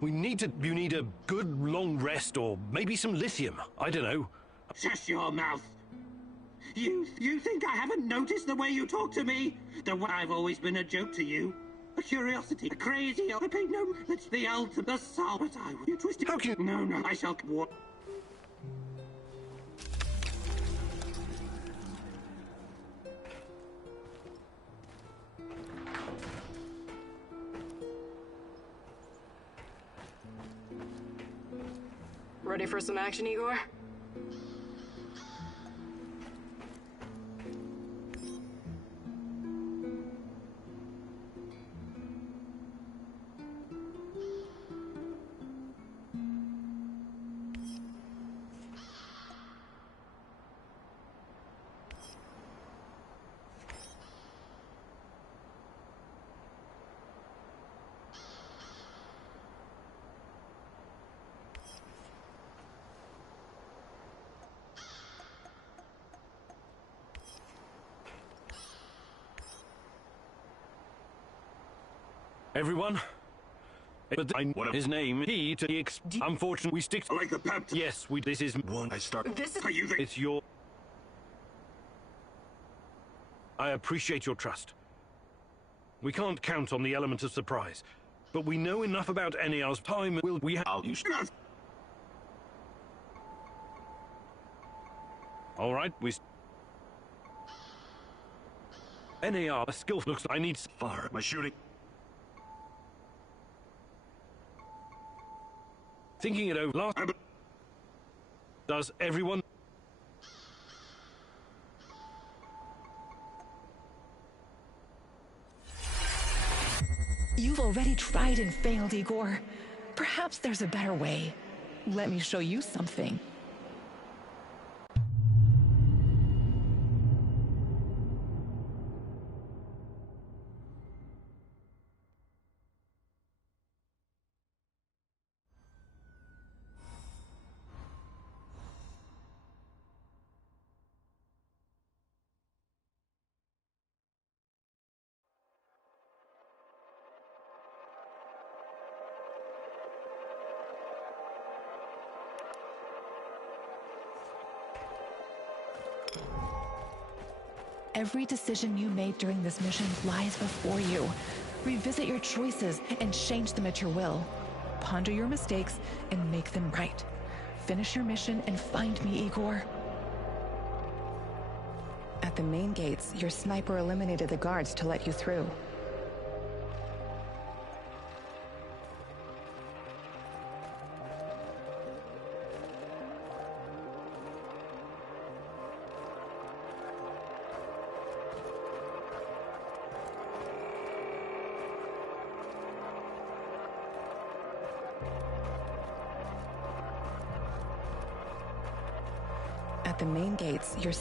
You need a good long rest or maybe some lithium. I don't know. Shut your mouth. You think I haven't noticed the way you talk to me? The way I've always been a joke to you. A curiosity, a crazy... I paid no... That's the ultimate, the soul. But I... You twisted... How can you... No, I shall... What? Ready for some action, Igor? Everyone? But his name, he to the unfortunately we stick I like the pep. Yes, this is one I start. This is... It's your... I appreciate your trust. We can't count on the element of surprise, but we know enough about NAR's time. We have... You should... All right, we... NAR skillful looks... I need... Fire. My shooting... Thinking it over last... Does everyone... You've already tried and failed, Igor. Perhaps there's a better way. Let me show you something. Every decision you made during this mission lies before you. Revisit your choices and change them at your will. Ponder your mistakes and make them right. Finish your mission and find me, Igor. At the main gates, your sniper eliminated the guards to let you through. At the main gates, your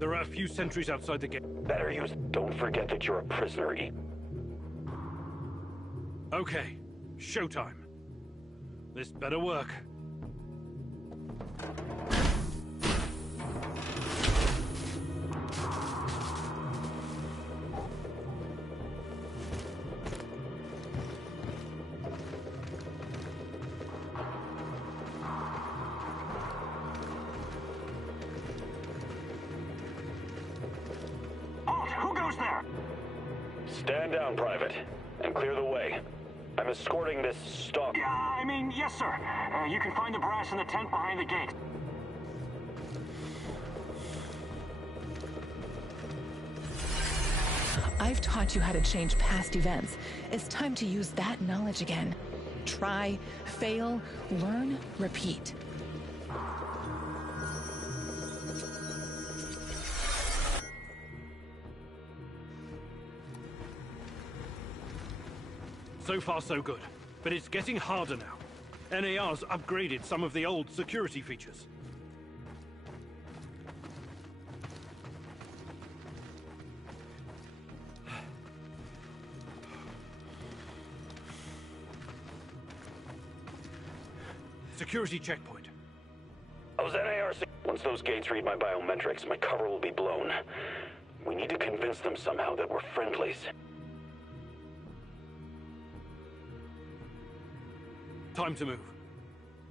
There are a few sentries outside the gate. Better use... Don't forget that you're a prisoner, Okay, showtime. This better work. Stand down, Private, and clear the way. I'm escorting this stalk. Yes, sir. You can find the brass in the tent behind the gate. I've taught you how to change past events. It's time to use that knowledge again. Try, fail, learn, repeat. So far, so good. But it's getting harder now. NAR's upgraded some of the old security features. Security checkpoint. Those NAR... Once those gates read my biometrics, my cover will be blown. We need to convince them somehow that we're friendlies. Time to move.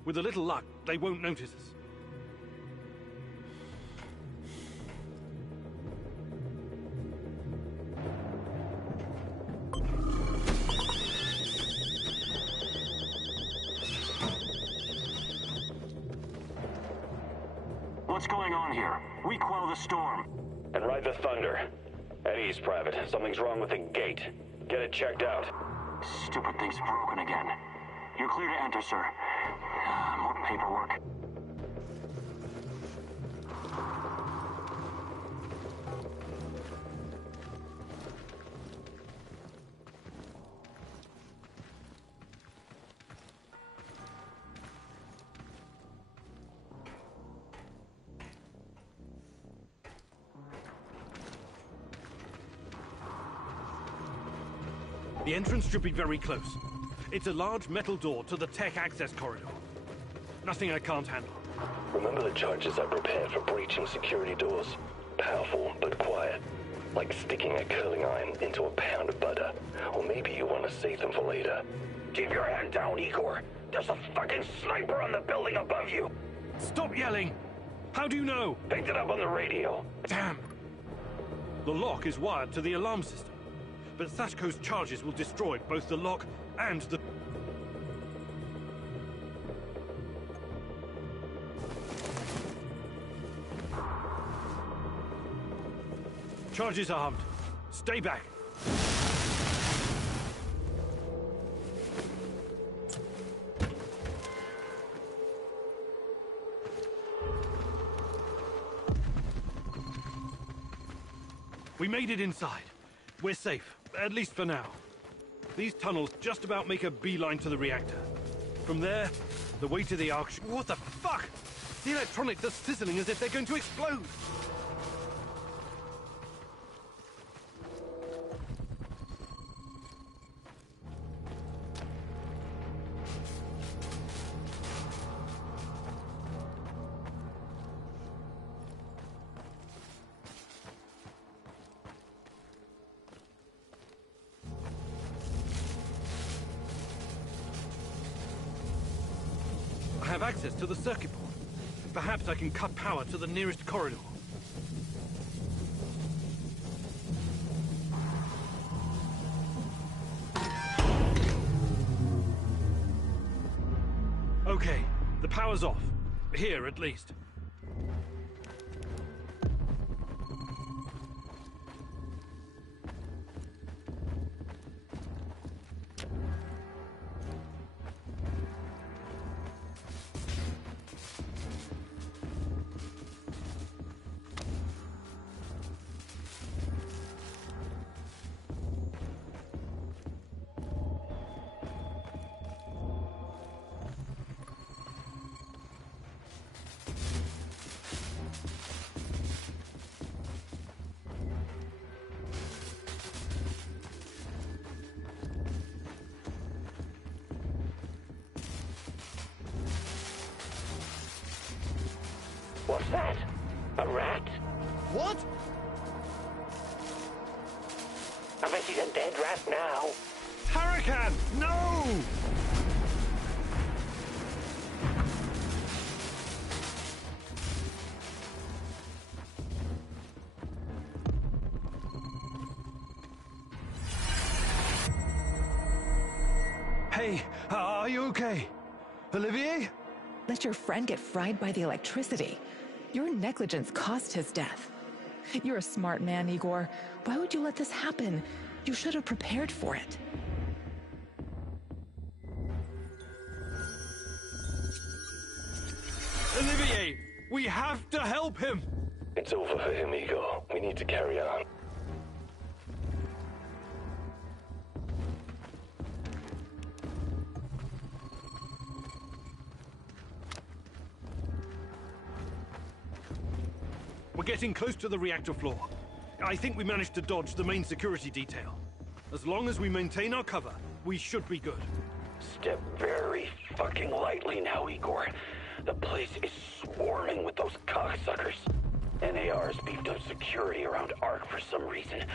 With a little luck, they won't notice us. What's going on here? We quell the storm. And ride the thunder. At ease, Private. Something's wrong with the gate. Get it checked out. Stupid thing's broken again. You're clear to enter, sir. More paperwork. The entrance should be very close. It's a large metal door to the tech access corridor. Nothing I can't handle. Remember the charges I prepared for breaching security doors? Powerful, but quiet. Like sticking a curling iron into a pound of butter. Or maybe you want to save them for later. Keep your hand down, Igor. There's a fucking sniper on the building above you. Stop yelling! How do you know? Picked it up on the radio. Damn! The lock is wired to the alarm system. But Sashko's charges will destroy both the lock and the... Charges armed. Stay back. We made it inside. We're safe, at least for now. These tunnels just about make a beeline to the reactor. From there, the way to the arc... What the fuck? The electronics are sizzling as if they're going to explode. I have access to the circuit board. Perhaps I can cut power to the nearest corridor. Okay, the power's off. Here, at least. What's that? A rat? What? I bet he's a dead rat now. Hurricane! No! Hey, are you okay? Olivier? Let your friend get fried by the electricity. Your negligence caused his death. You're a smart man, Igor. Why would you let this happen? You should have prepared for it. Olivier, we have to help him! It's over for him, Igor. We need to carry on. We're getting close to the reactor floor. I think we managed to dodge the main security detail. As long as we maintain our cover, we should be good. Step very fucking lightly now, Igor. The place is swarming with those cocksuckers. NAR's beefed up security around Ark for some reason.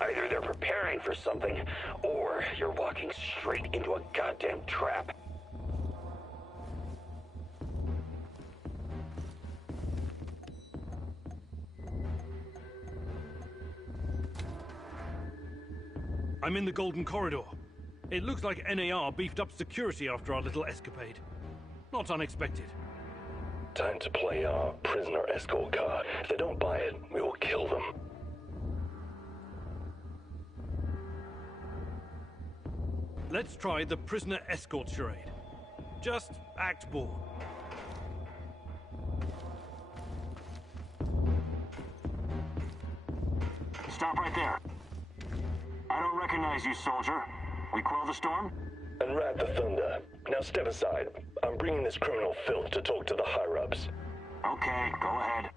Either they're preparing for something, or you're walking straight into a goddamn trap. I'm in the Golden Corridor. It looks like NAR beefed up security after our little escapade. Not unexpected. Time to play our prisoner escort card. If they don't buy it, we will kill them. Let's try the prisoner escort charade. Just act bored. Stop right there. I don't recognize you, soldier. We quell the storm? Unwrap the thunder. Now step aside. I'm bringing this criminal filth to talk to the higher-ups. Okay, go ahead.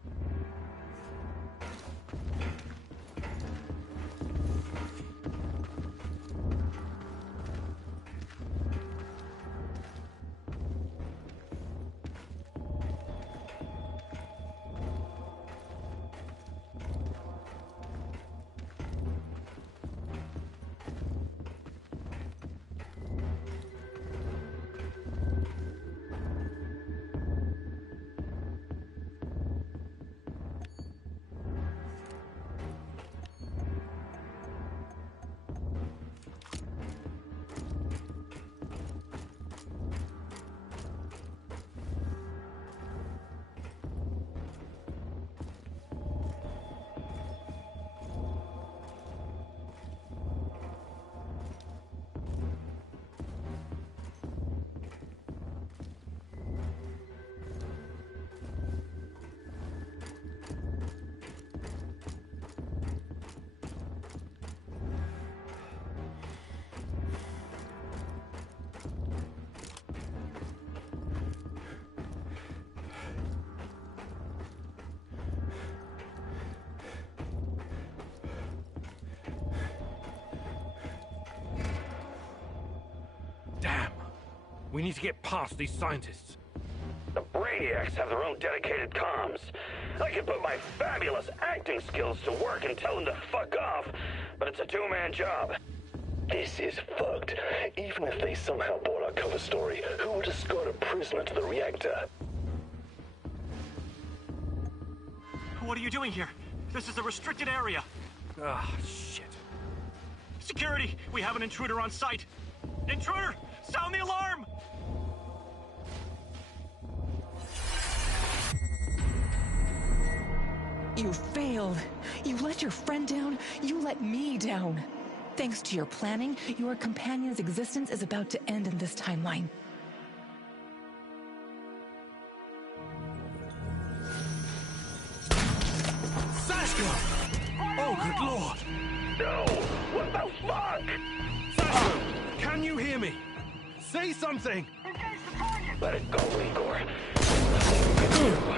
Damn. We need to get past these scientists. The Brainiacs have their own dedicated comms. I can put my fabulous acting skills to work and tell them to fuck off, but it's a two-man job. This is fucked. Even if they somehow bought our cover story, who would escort a prisoner to the reactor? What are you doing here? This is a restricted area. Ah, shit. Security, we have an intruder on site. Intruder, sound the alarm! You failed. You let your friend down. You let me down. Thanks to your planning, your companion's existence is about to end in this timeline. Sashka! Oh, good lord! No! What the fuck? Sashka, can you hear me? Say something! Let it go, Igor. Nothing you can do.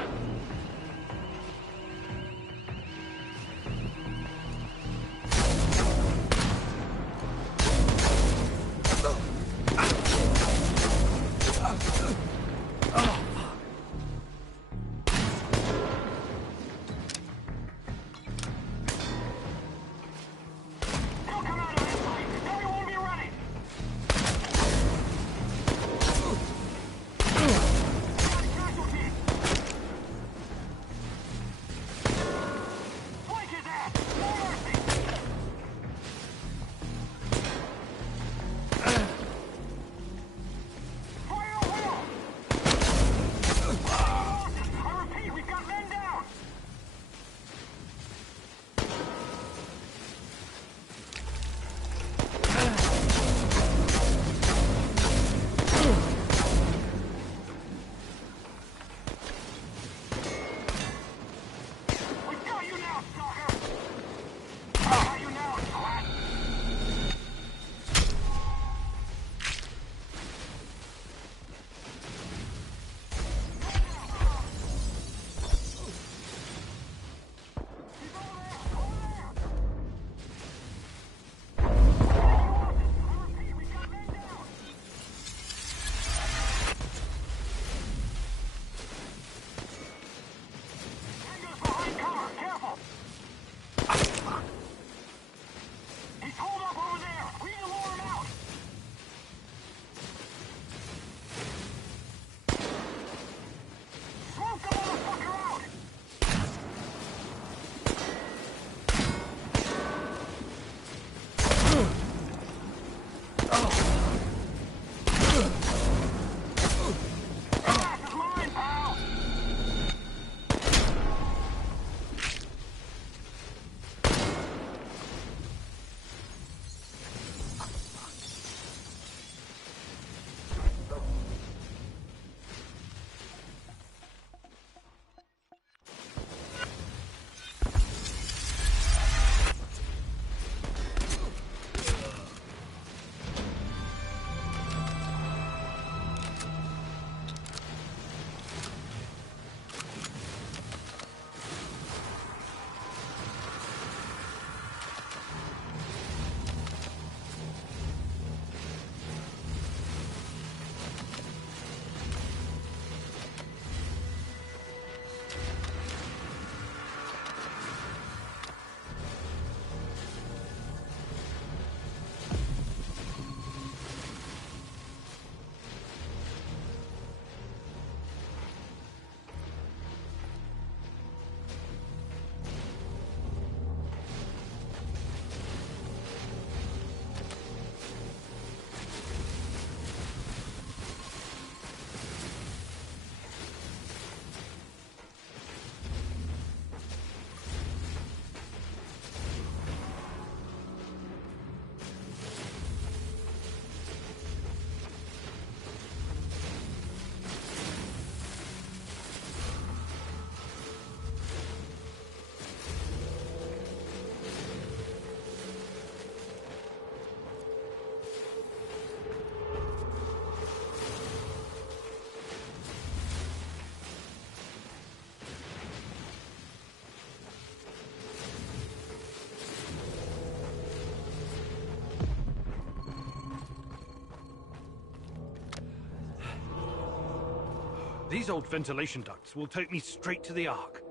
These old ventilation ducts will take me straight to the Ark.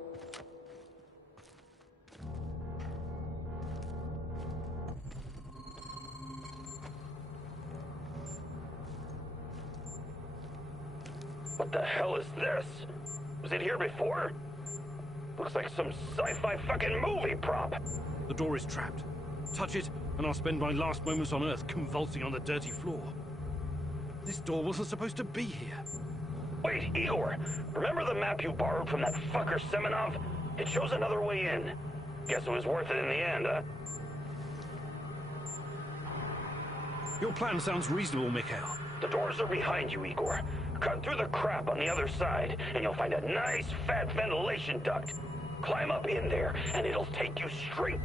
What the hell is this? Was it here before? Looks like some sci-fi fucking movie prop. The door is trapped. Touch it, and I'll spend my last moments on Earth convulsing on the dirty floor. This door wasn't supposed to be here. Wait, Igor, remember the map you borrowed from that fucker Semenov? It shows another way in. Guess it was worth it in the end, huh? Your plan sounds reasonable, Mikhail. The doors are behind you, Igor. Cut through the crap on the other side, and you'll find a nice, fat ventilation duct. Climb up in there, and it'll take you straight...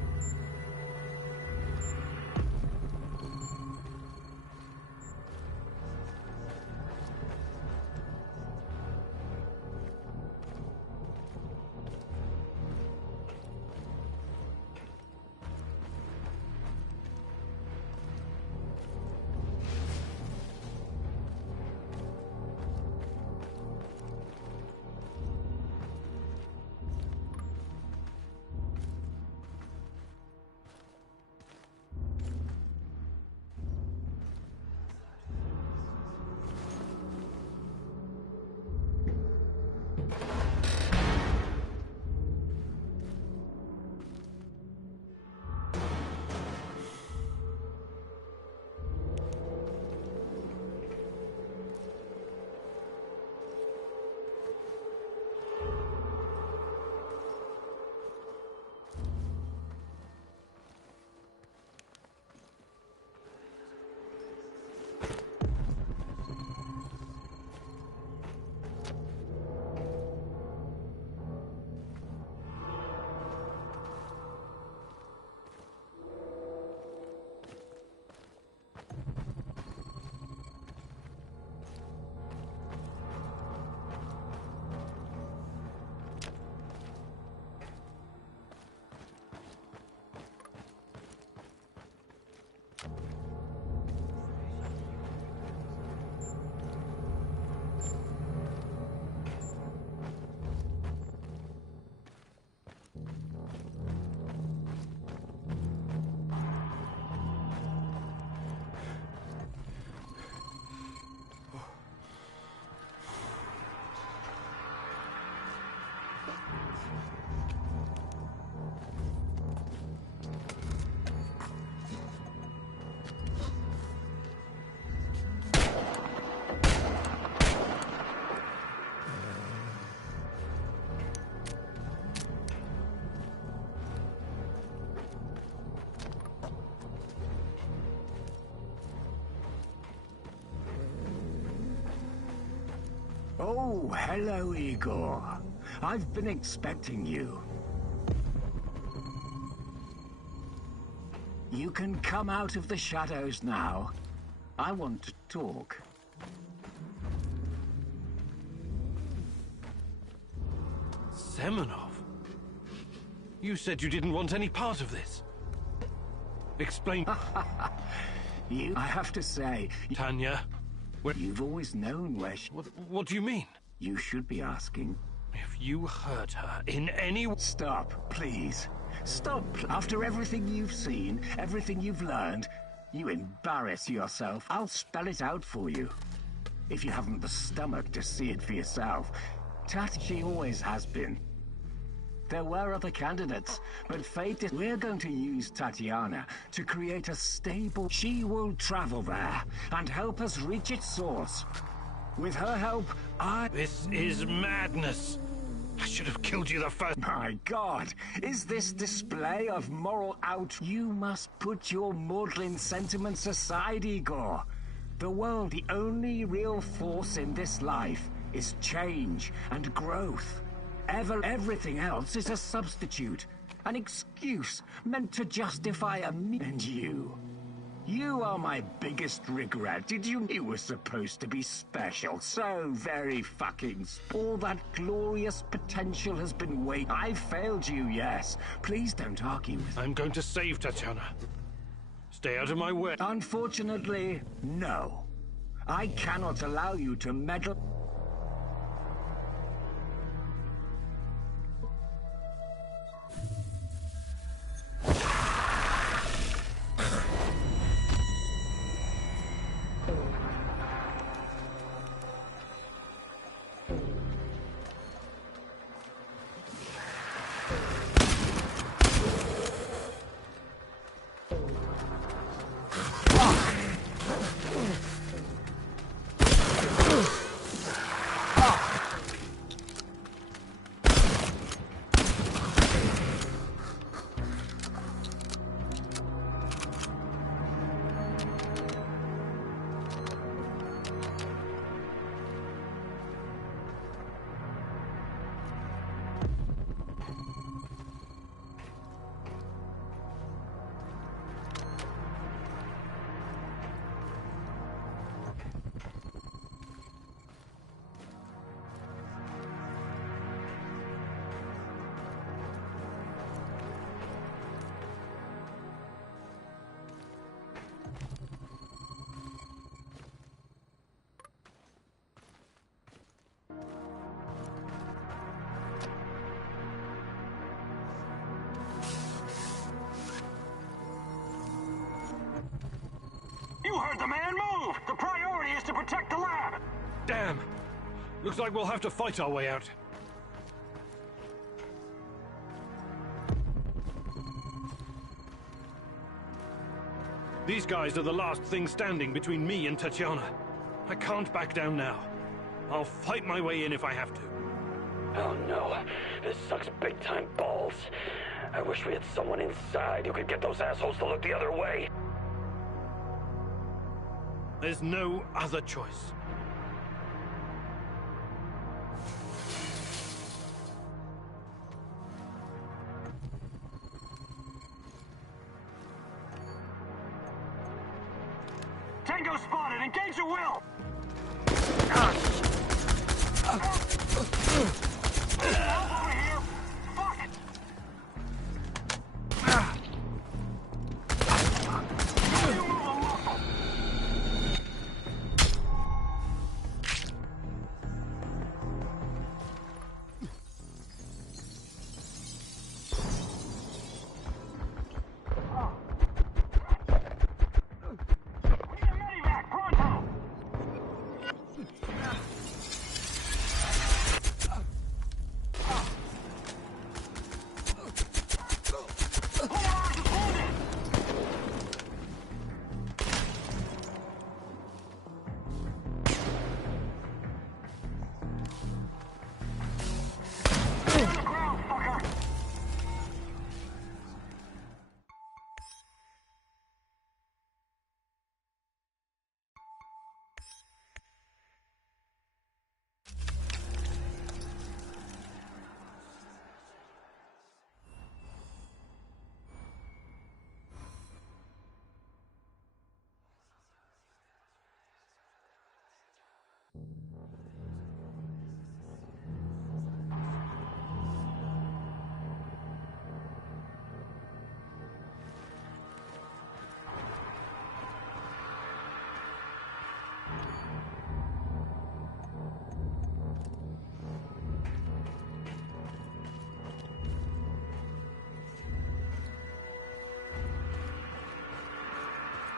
Oh, hello, Igor. I've been expecting you. You can come out of the shadows now. I want to talk. Semenov? You said you didn't want any part of this. Explain. I have to say... Tanya, you've always known where she... What do you mean? You should be asking. If you hurt her in any... Stop, please. Stop. After everything you've seen, everything you've learned, you embarrass yourself. I'll spell it out for you. If you haven't the stomach to see it for yourself. She always has been. There were other candidates, but fate is... We're going to use Tatiana to create a stable... She will travel there and help us reach its source. With her help, This is madness. I should have killed you the first... My God! Is this display of moral You must put your maudlin sentiments aside, Igor. The world, the only real force in this life, is change and growth. Everything else is a substitute, an excuse meant to justify And you are my biggest regret. You were supposed to be special, so very fucking... All that glorious potential has been wasted. I failed you, yes. Please don't argue with... I'm going to save Tatiana. Stay out of my way. Unfortunately, no. I cannot allow you to meddle... You heard the man. Move! The priority is to protect the lab! Damn! Looks like we'll have to fight our way out. These guys are the last thing standing between me and Tatiana. I can't back down now. I'll fight my way in if I have to. Oh no, this sucks big time balls. I wish we had someone inside who could get those assholes to look the other way. There's no other choice. Tango spotted! Engage at will! Help over here! Fuck it! You move a muscle!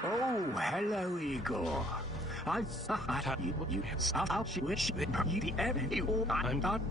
Oh, hello, Igor. I thought you wish you the enemy. I'm not.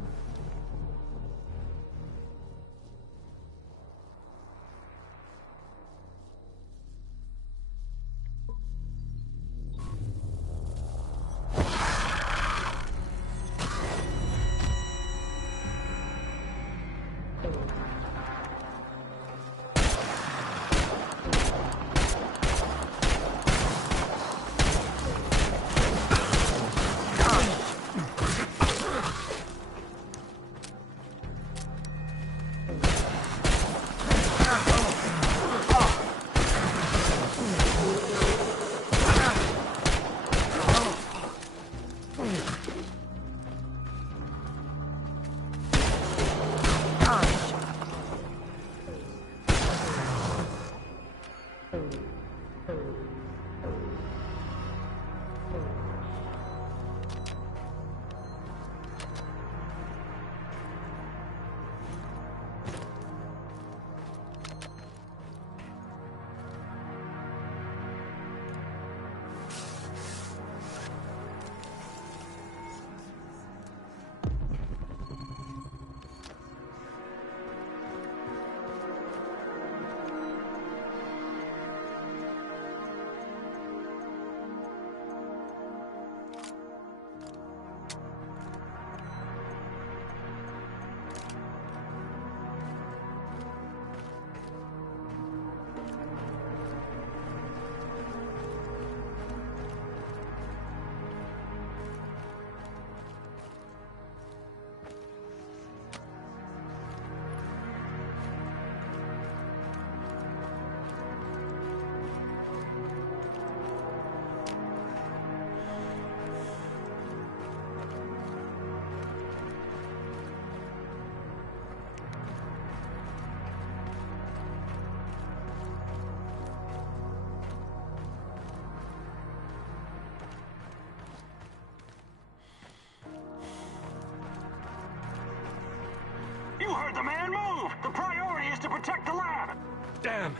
You heard the man. Move! The priority is to protect the lab! Damn!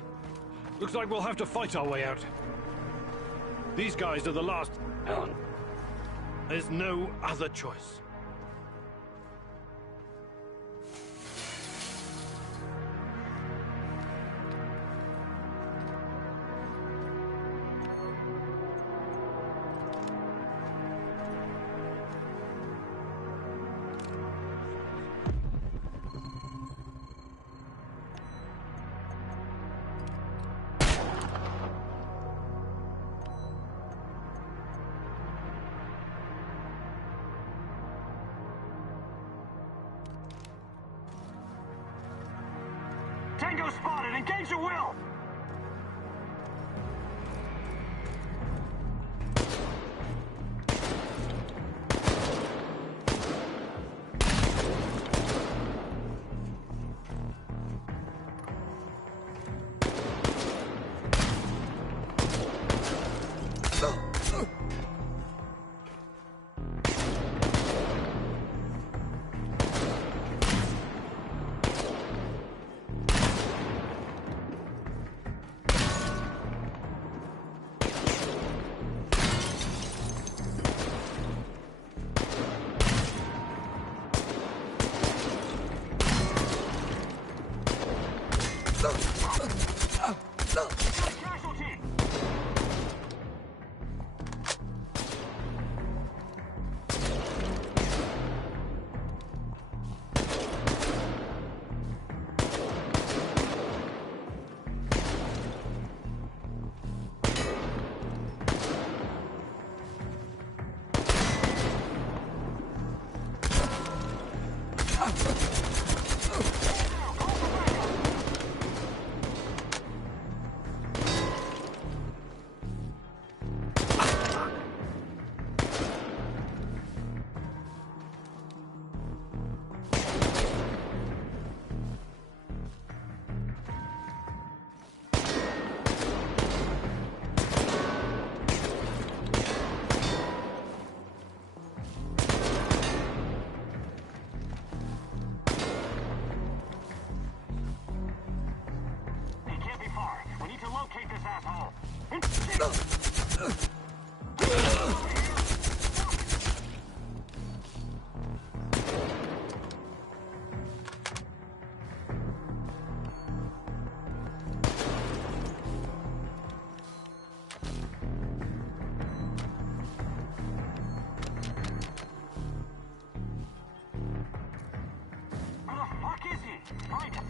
Looks like we'll have to fight our way out. These guys are the last... Helen. There's no other choice. Tango spotted! Engage at will!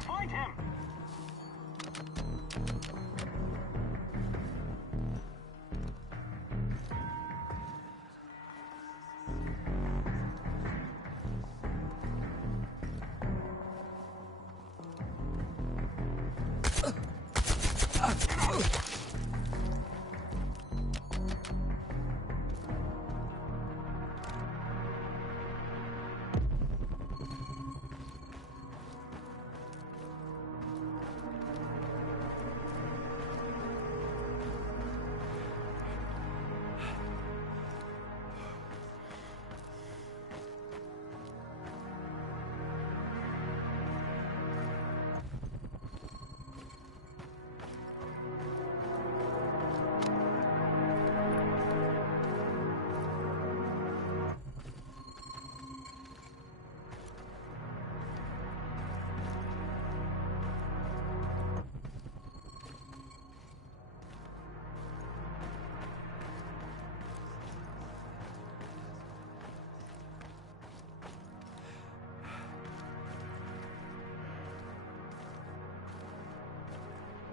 Find him!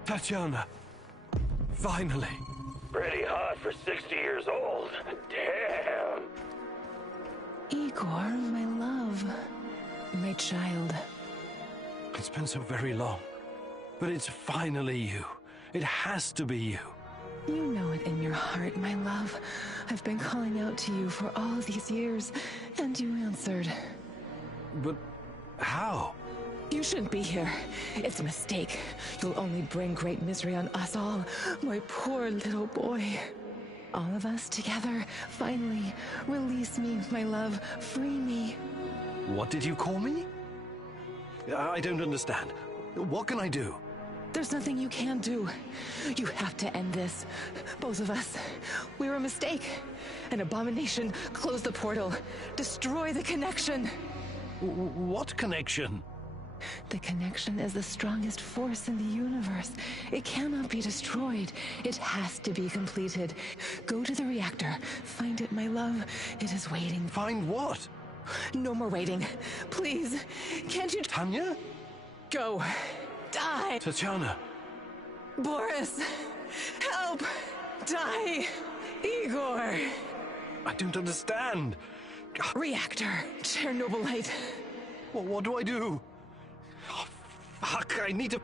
Tatiana! Finally! Pretty hot for 60 years old. Damn! Igor, my love. My child. It's been so very long. But it's finally you. It has to be you. You know it in your heart, my love. I've been calling out to you for all these years, and you answered. But how? You shouldn't be here. It's a mistake. You'll only bring great misery on us all. My poor little boy. All of us together, finally. Release me, my love. Free me. What did you call me? I don't understand. What can I do? There's nothing you can do. You have to end this. Both of us. We're a mistake. An abomination. Close the portal. Destroy the connection. What connection? The connection is the strongest force in the universe. It cannot be destroyed. It has to be completed. Go to the reactor. Find it, my love. It is waiting. Find what? No more waiting. Please. Can't you... Tanya? Go. Die. Tatiana. Boris. Help. Die. Igor. I don't understand. Reactor. Chernobylite. Well, what do I do? Oh, fuck, I need to...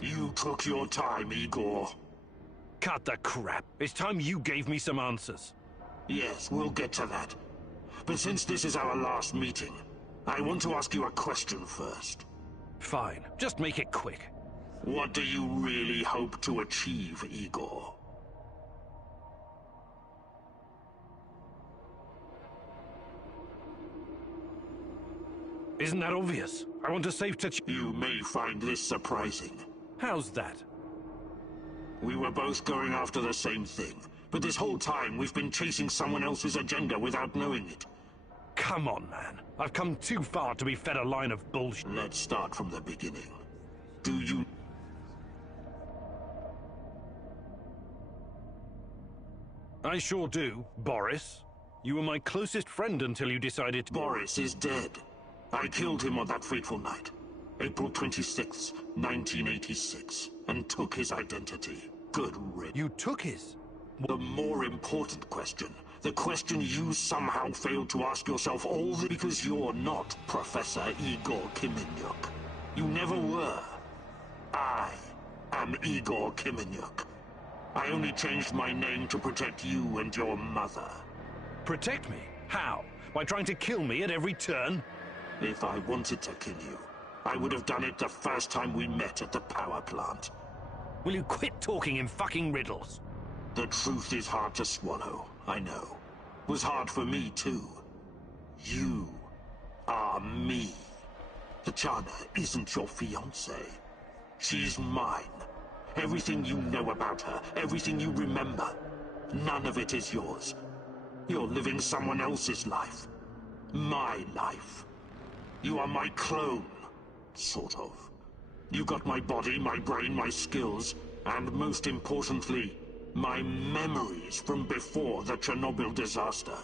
You took your time, Igor. Cut the crap. It's time you gave me some answers. Yes, we'll get to that. But since this is our last meeting, I want to ask you a question first. Fine. Just make it quick. What do you really hope to achieve, Igor? Isn't that obvious? I want to save You may find this surprising. How's that? We were both going after the same thing, but this whole time we've been chasing someone else's agenda without knowing it. Come on, man. I've come too far to be fed a line of bullshit. Let's start from the beginning. Do you... I sure do, Boris. You were my closest friend until you decided to... Boris is dead. I killed him on that fateful night, April 26th, 1986, and took his identity. Good riddance. You took his? The more important question, the question you somehow failed to ask yourself all because you're not Professor Igor Kiminyuk. You never were. I am Igor Kiminyuk. I only changed my name to protect you and your mother. Protect me? How? By trying to kill me at every turn? If I wanted to kill you, I would have done it the first time we met at the power plant. Will you quit talking in fucking riddles? The truth is hard to swallow, I know. It was hard for me, too. You are me. Tatiana isn't your fiancée. She's mine. Everything you know about her, everything you remember, none of it is yours. You're living someone else's life. My life. You are my clone, sort of. You got my body, my brain, my skills, and most importantly, my memories from before the Chernobyl disaster.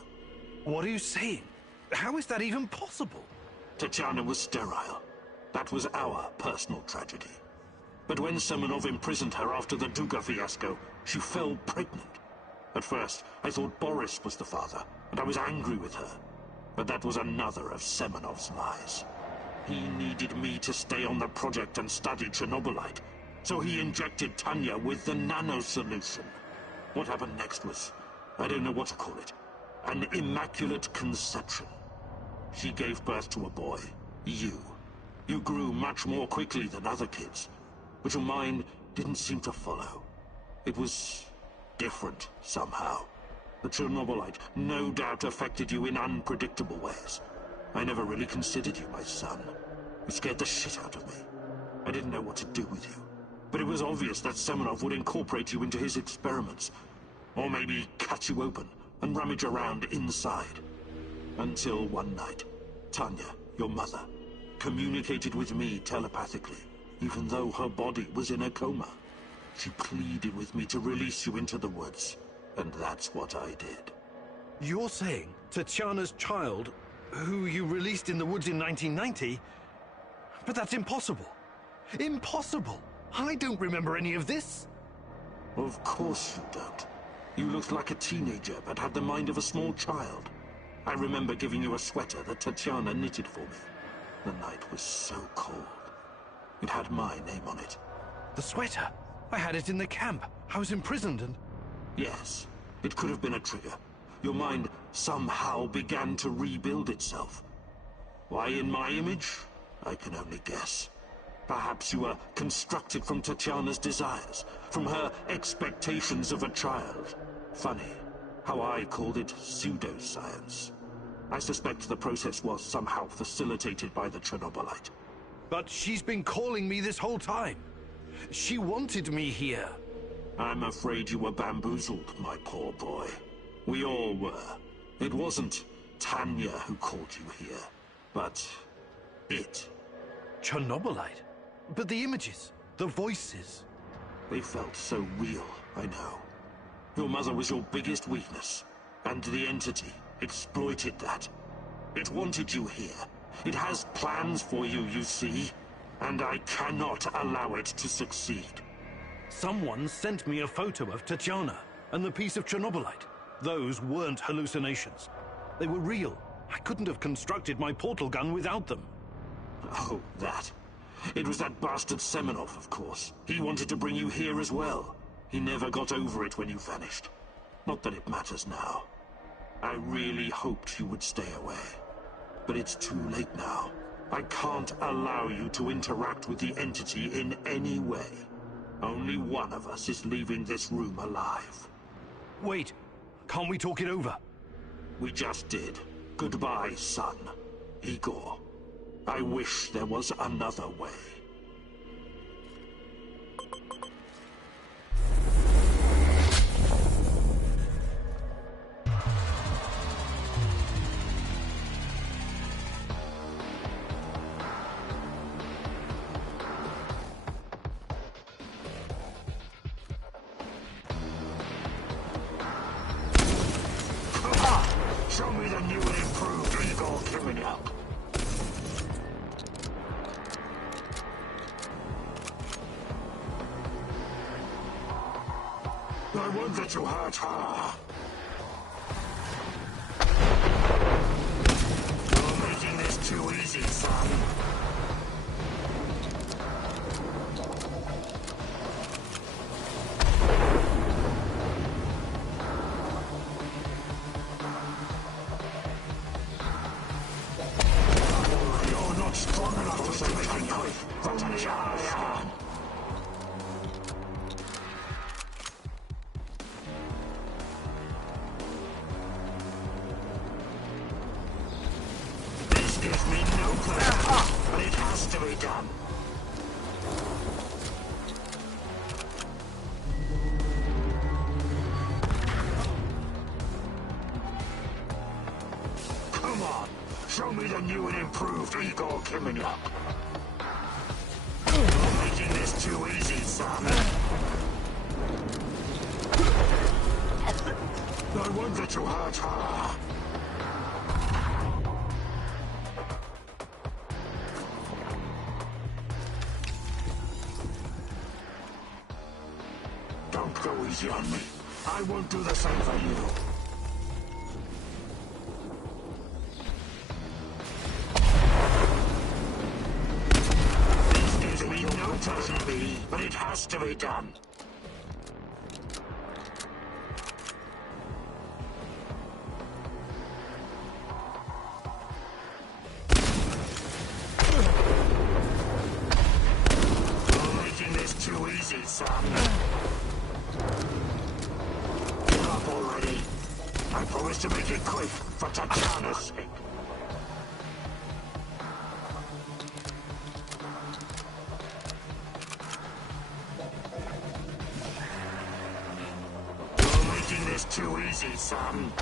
What are you saying? How is that even possible? Tatiana was sterile. That was our personal tragedy. But when Semenov imprisoned her after the Duga fiasco, she fell pregnant. At first, I thought Boris was the father, and I was angry with her. But that was another of Semenov's lies. He needed me to stay on the project and study Chernobylite, so he injected Tanya with the nano solution. What happened next was, I don't know what to call it, an immaculate conception. She gave birth to a boy, you. You grew much more quickly than other kids, but your mind didn't seem to follow. It was different somehow. The Chernobylite no doubt affected you in unpredictable ways. I never really considered you my son. You scared the shit out of me. I didn't know what to do with you. But it was obvious that Semenov would incorporate you into his experiments. Or maybe cut you open and rummage around inside. Until one night, Tanya, your mother, communicated with me telepathically, even though her body was in a coma. She pleaded with me to release you into the woods. And that's what I did. You're saying Tatiana's child, who you released in the woods in 1990? But that's impossible. Impossible! I don't remember any of this. Of course you don't. You looked like a teenager, but had the mind of a small child. I remember giving you a sweater that Tatiana knitted for me. The night was so cold. It had my name on it. The sweater. I had it in the camp. I was imprisoned and... Yes, it could have been a trigger. Your mind somehow began to rebuild itself. Why in my image? I can only guess. Perhaps you were constructed from Tatiana's desires, from her expectations of a child. Funny how I called it pseudoscience. I suspect the process was somehow facilitated by the Chernobylite. But she's been calling me this whole time. She wanted me here. I'm afraid you were bamboozled, my poor boy. We all were. It wasn't Tanya who called you here, but it. Chernobylite? But the images, the voices... They felt so real, I know. Your mother was your biggest weakness, and the entity exploited that. It wanted you here. It has plans for you, you see, and I cannot allow it to succeed. Someone sent me a photo of Tatiana and the piece of Chernobylite. Those weren't hallucinations. They were real. I couldn't have constructed my portal gun without them. Oh, that. It was that bastard Semenov, of course. He wanted to bring you here as well. He never got over it when you vanished. Not that it matters now. I really hoped you would stay away. But it's too late now. I can't allow you to interact with the entity in any way. Only one of us is leaving this room alive. Wait, can't we talk it over? We just did. Goodbye, son. Igor. I wish there was another way. Show me the new and improved Igor Kiminyak. I won't let you hurt her. You're making this too easy, son. You're not strong enough to make me quit for Tatiana. Gives me no pleasure, but it has to be done. Come on, show me the new and improved Igor Kiminyak. You're making this too easy, son. I won't let you hurt her. Don't go easy on me. I won't do the same for you. This gives me no pleasure, but it has to be done. You're making this too easy, son. Up already. I promise to make it quick for Tatiana's sake. You're making this too easy, son.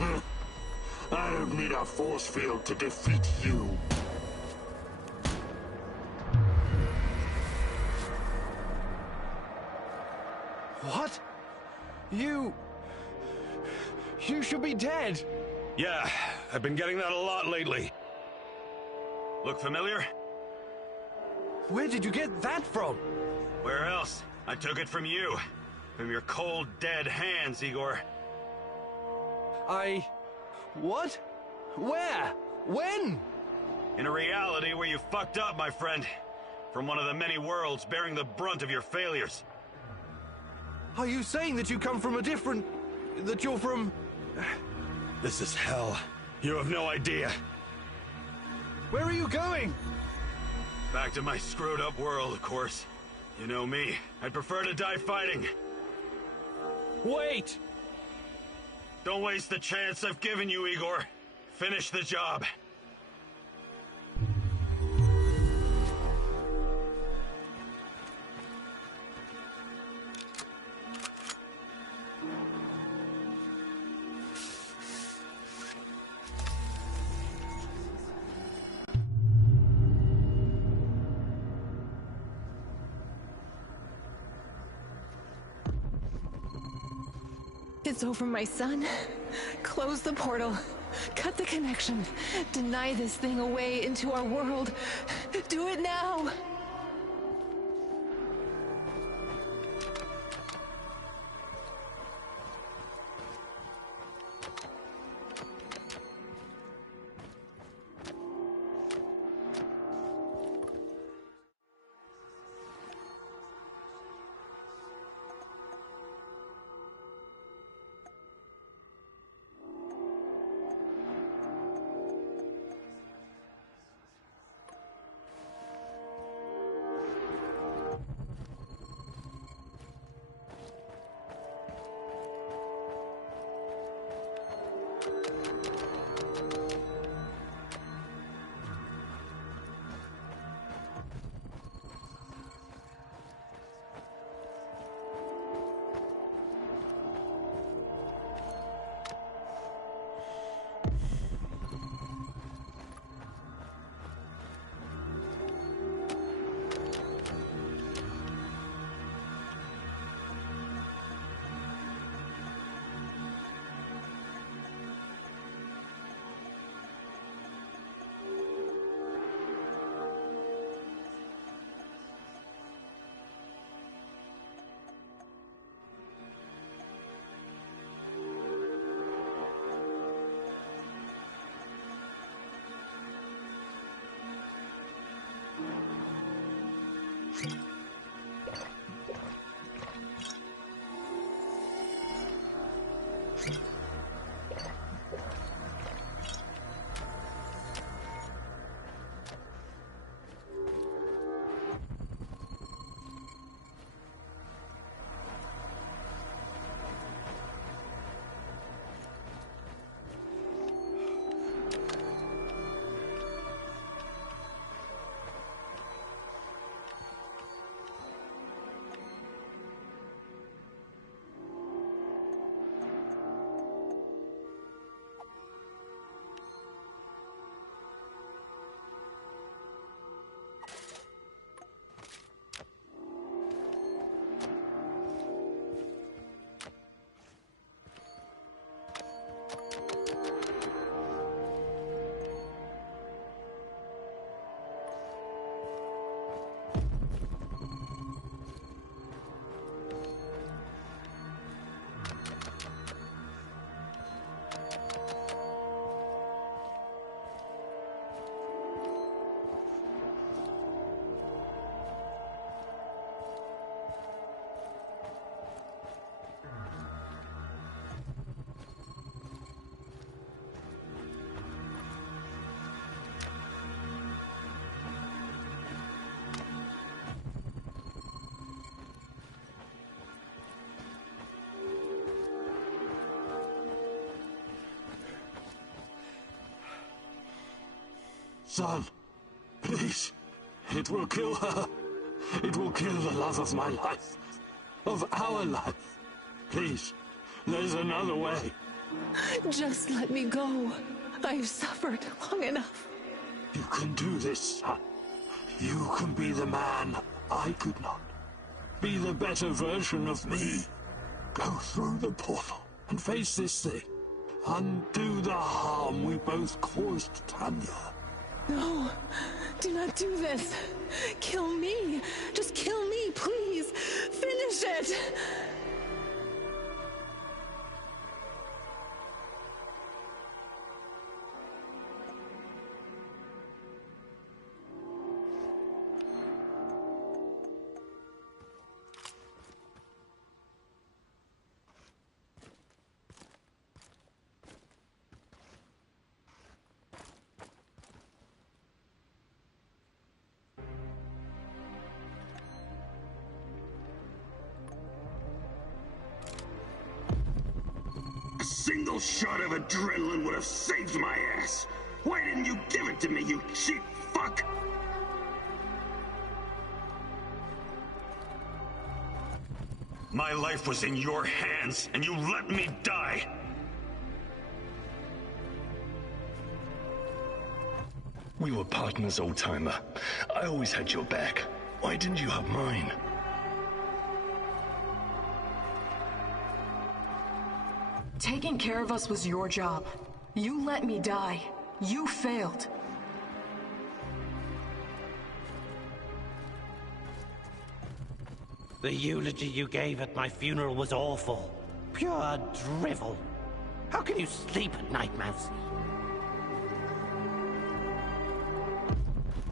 I don't need a force field to defeat you. What? You should be dead. Yeah, I've been getting that a lot lately. Look familiar? Where did you get that from? Where else? I took it from you. From your cold, dead hands, Igor. What? Where? When? In a reality where you fucked up, my friend. From one of the many worlds bearing the brunt of your failures. Are you saying that you come from a different... that you're from... This is hell. You have no idea. Where are you going? Back to my screwed up world, of course. You know me. I'd prefer to die fighting. Wait! Don't waste the chance I've given you, Igor. Finish the job. It's over, my son. Close the portal. Cut the connection. Deny this thing away into our world. Do it now! Son, please. It will kill her. It will kill the love of my life. Of our life. Please, there's another way. Just let me go. I've suffered long enough. You can do this, son. You can be the man I could not. Be the better version of me. Go through the portal and face this thing. Undo the harm we both caused Tanya. No, do not do this. Kill me. Just kill me, please. Finish it. A single shot of adrenaline would have saved my ass. Why didn't you give it to me, you cheap fuck? My life was in your hands, and you let me die! We were partners, old-timer. I always had your back. Why didn't you have mine? Taking care of us was your job. You let me die. You failed. The eulogy you gave at my funeral was awful. Pure drivel. How can you sleep at night, Mousy?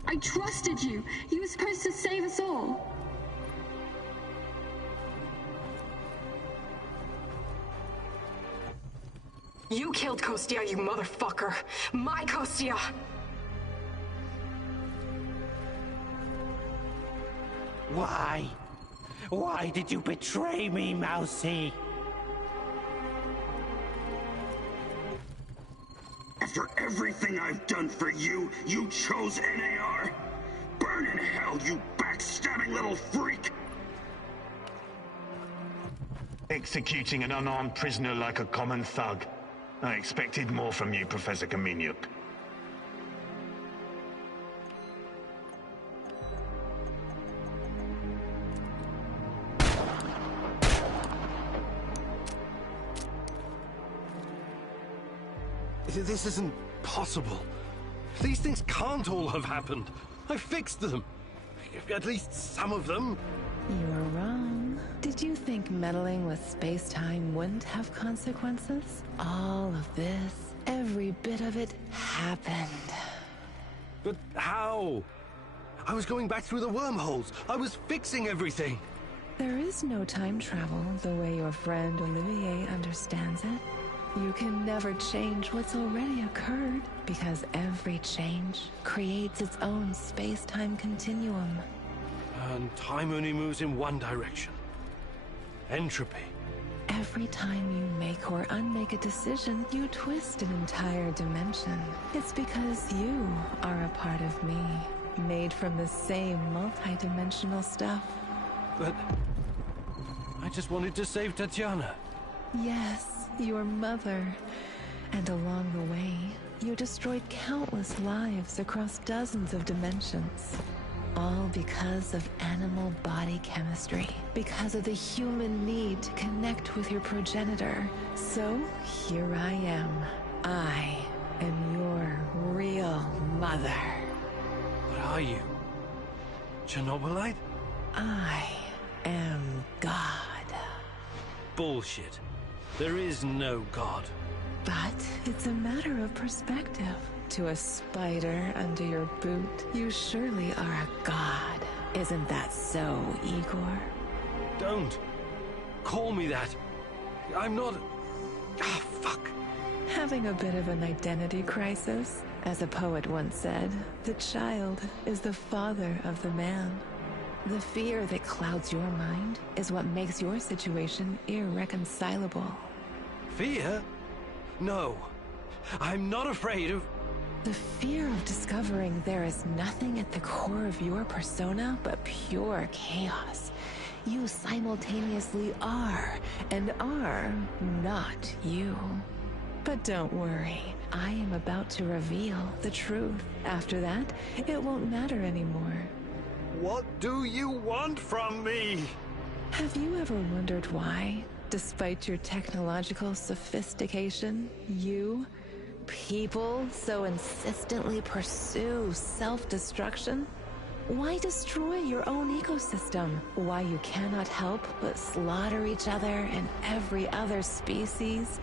I trusted you. You were supposed to save us all. You killed Kostia, you motherfucker. My Kostia! Why? Why did you betray me, Mousy? After everything I've done for you, you chose NAR? Burn in hell, you backstabbing little freak! Executing an unarmed prisoner like a common thug. I expected more from you, Professor Kaminyuk. This isn't possible. These things can't all have happened. I fixed them. At least some of them. You're wrong. Did you think meddling with space-time wouldn't have consequences? All of this, every bit of it, happened. But how? I was going back through the wormholes. I was fixing everything. There is no time travel the way your friend Olivier understands it. You can never change what's already occurred, because every change creates its own space-time continuum. And time only moves in one direction. Entropy. Every time you make or unmake a decision, you twist an entire dimension. It's because you are a part of me, made from the same multi-dimensional stuff. But I just wanted to save Tatiana. Yes, your mother. And along the way, you destroyed countless lives across dozens of dimensions. All because of animal body chemistry. Because of the human need to connect with your progenitor. So, here I am. I am your real mother. What are you? Chernobylite? I am God. Bullshit. There is no God. But it's a matter of perspective. To a spider under your boot, you surely are a god. Isn't that so, Igor? Don't. Call me that. I'm not... Ah, fuck. Having a bit of an identity crisis? As a poet once said, the child is the father of the man. The fear that clouds your mind is what makes your situation irreconcilable. Fear? No. I'm not afraid of... The fear of discovering there is nothing at the core of your persona but pure chaos. You simultaneously are and are not you. But don't worry, I am about to reveal the truth. After that, it won't matter anymore. What do you want from me? Have you ever wondered why, despite your technological sophistication, people so insistently pursue self-destruction? Why destroy your own ecosystem? Why you cannot help but slaughter each other and every other species?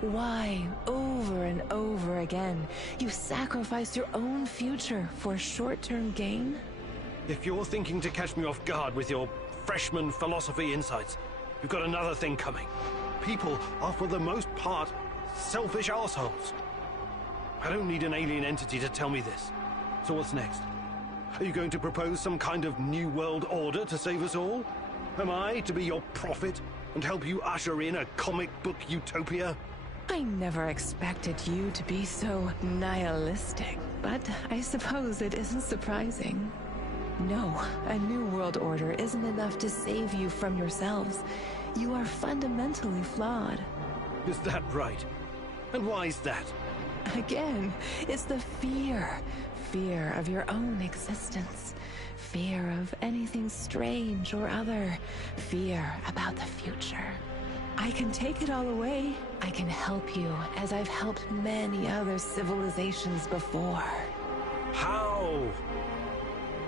Why, over and over again, you sacrifice your own future for short-term gain? If you're thinking to catch me off guard with your freshman philosophy insights, you've got another thing coming. People are, for the most part, selfish assholes. I don't need an alien entity to tell me this. So what's next? Are you going to propose some kind of new world order to save us all? Am I to be your prophet and help you usher in a comic book utopia? I never expected you to be so nihilistic, but I suppose it isn't surprising. No, a new world order isn't enough to save you from yourselves. You are fundamentally flawed. Is that right? And why is that? Again, it's the fear. Fear of your own existence. Fear of anything strange or other. Fear about the future. I can take it all away. I can help you, as I've helped many other civilizations before. How?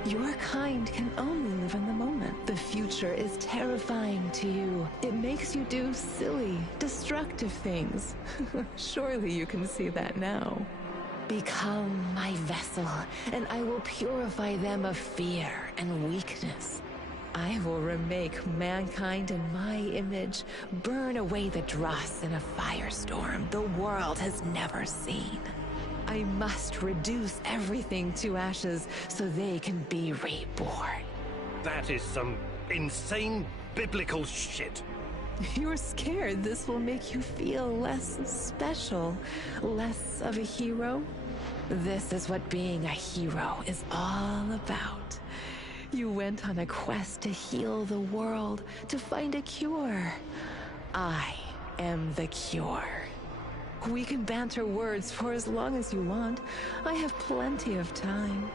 Your kind can only live in the moment. The future is terrifying to you. It makes you do silly, destructive things. Surely you can see that now. Become my vessel, and I will purify them of fear and weakness. I will remake mankind in my image, burn away the dross in a firestorm the world has never seen. I must reduce everything to ashes so they can be reborn. That is some insane biblical shit. You're scared this will make you feel less special, less of a hero? This is what being a hero is all about. You went on a quest to heal the world, to find a cure. I am the cure. We can banter words for as long as you want. I have plenty of time.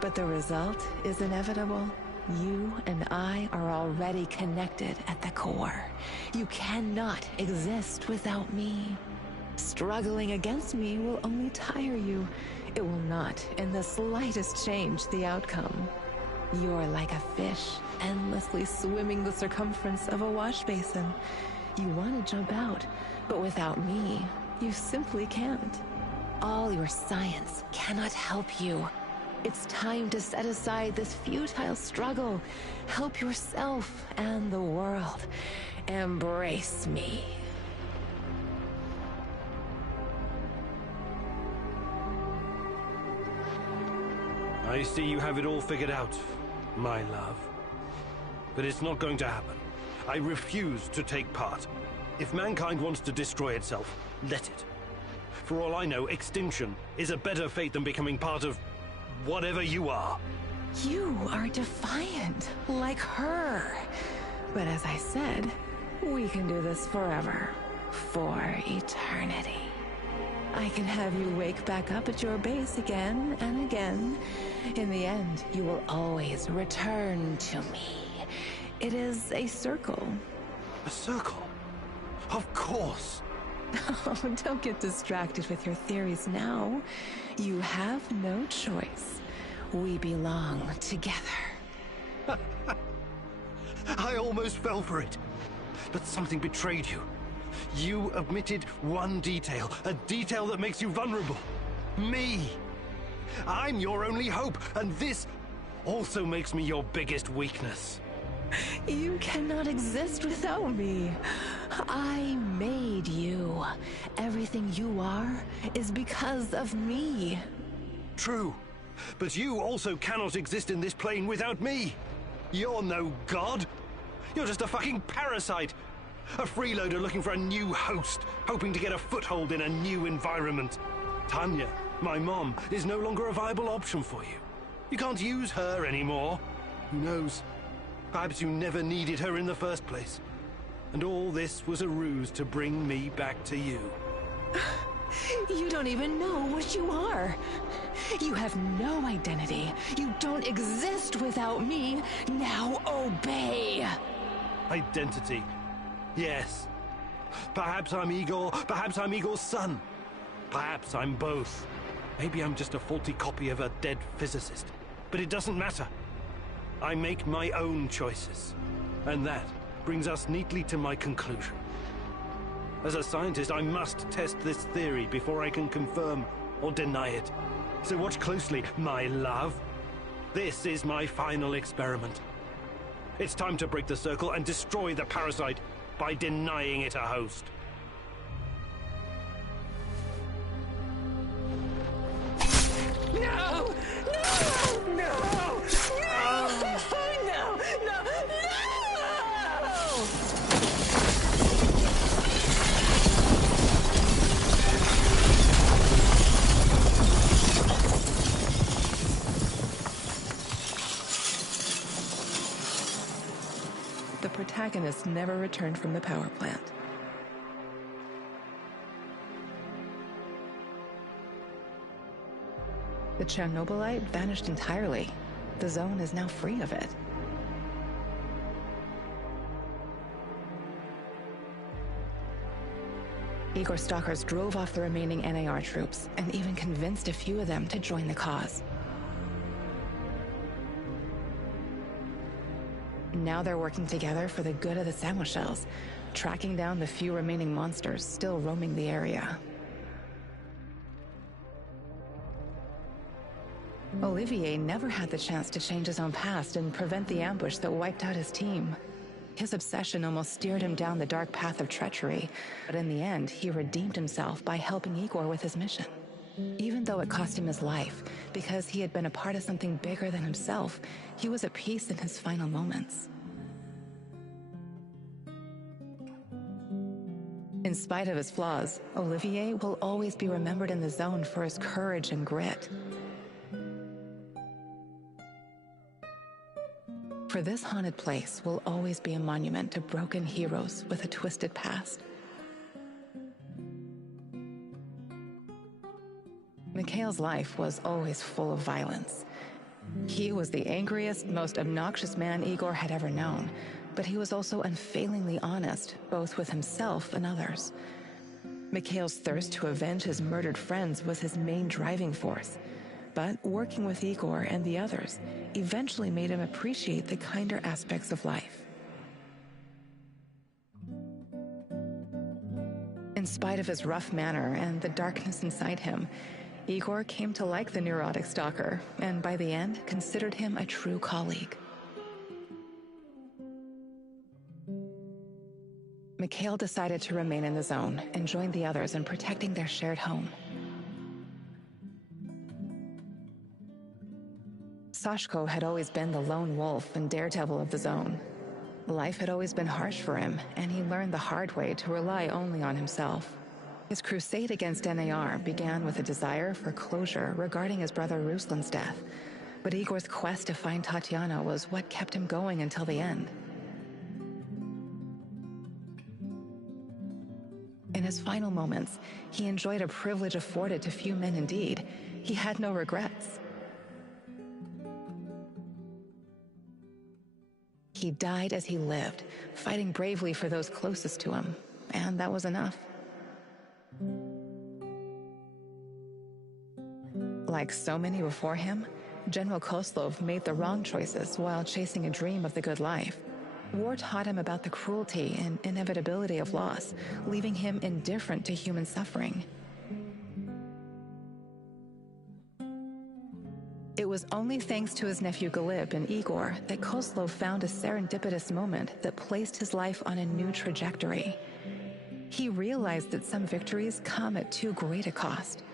But the result is inevitable. You and I are already connected at the core. You cannot exist without me. Struggling against me will only tire you. It will not in the slightest change the outcome. You're like a fish, endlessly swimming the circumference of a wash basin. You want to jump out, but without me, you simply can't. All your science cannot help you. It's time to set aside this futile struggle. Help yourself and the world. Embrace me. I see you have it all figured out, my love. But it's not going to happen. I refuse to take part. If mankind wants to destroy itself, let it. For all I know, extinction is a better fate than becoming part of whatever you are. You are defiant, like her. But as I said, we can do this forever. For eternity. I can have you wake back up at your base again and again. In the end, you will always return to me. It is a circle. A circle? Of course. Oh, don't get distracted with your theories now. You have no choice. We belong together. I almost fell for it. But something betrayed you. You omitted one detail, a detail that makes you vulnerable. Me. I'm your only hope, and this also makes me your biggest weakness. You cannot exist without me. I made you. Everything you are is because of me. True, but you also cannot exist in this plane without me. You're no god. You're just a fucking parasite. A freeloader looking for a new host, hoping to get a foothold in a new environment. Tanya, my mom, is no longer a viable option for you. You can't use her anymore. Who knows? Perhaps you never needed her in the first place. And all this was a ruse to bring me back to you. You don't even know what you are. You have no identity. You don't exist without me. Now obey. Identity. Yes. Perhaps I'm Igor. Perhaps I'm Igor's son. Perhaps I'm both. Maybe I'm just a faulty copy of a dead physicist. But it doesn't matter. I make my own choices. And that brings us neatly to my conclusion. As a scientist, I must test this theory before I can confirm or deny it. So watch closely, my love. This is my final experiment. It's time to break the circle and destroy the parasite by denying it a host. No! No! No! No! No! No! The protagonist never returned from the power plant. The Chernobylite vanished entirely. The zone is now free of it. Igor stalkers drove off the remaining NAR troops and even convinced a few of them to join the cause. Now they're working together for the good of the sandwich shells, tracking down the few remaining monsters still roaming the area. Olivier never had the chance to change his own past and prevent the ambush that wiped out his team. His obsession almost steered him down the dark path of treachery, but in the end, he redeemed himself by helping Igor with his mission. Even though it cost him his life, because he had been a part of something bigger than himself, he was at peace in his final moments. In spite of his flaws, Olivier will always be remembered in the zone for his courage and grit. For this haunted place will always be a monument to broken heroes with a twisted past. Mikhail's life was always full of violence. He was the angriest, most obnoxious man Igor had ever known, but he was also unfailingly honest, both with himself and others. Mikhail's thirst to avenge his murdered friends was his main driving force, but working with Igor and the others eventually made him appreciate the kinder aspects of life. In spite of his rough manner and the darkness inside him, Igor came to like the neurotic stalker, and by the end, considered him a true colleague. Mikhail decided to remain in the zone and join the others in protecting their shared home. Sashko had always been the lone wolf and daredevil of the zone. Life had always been harsh for him, and he learned the hard way to rely only on himself. His crusade against NAR began with a desire for closure regarding his brother Ruslan's death, but Igor's quest to find Tatiana was what kept him going until the end. In his final moments, he enjoyed a privilege afforded to few men indeed. He had no regrets. He died as he lived, fighting bravely for those closest to him, and that was enough. Like so many before him, General Koslov made the wrong choices while chasing a dream of the good life. War taught him about the cruelty and inevitability of loss, leaving him indifferent to human suffering. It was only thanks to his nephew Galib and Igor that Koslov found a serendipitous moment that placed his life on a new trajectory. He realized that some victories come at too great a cost.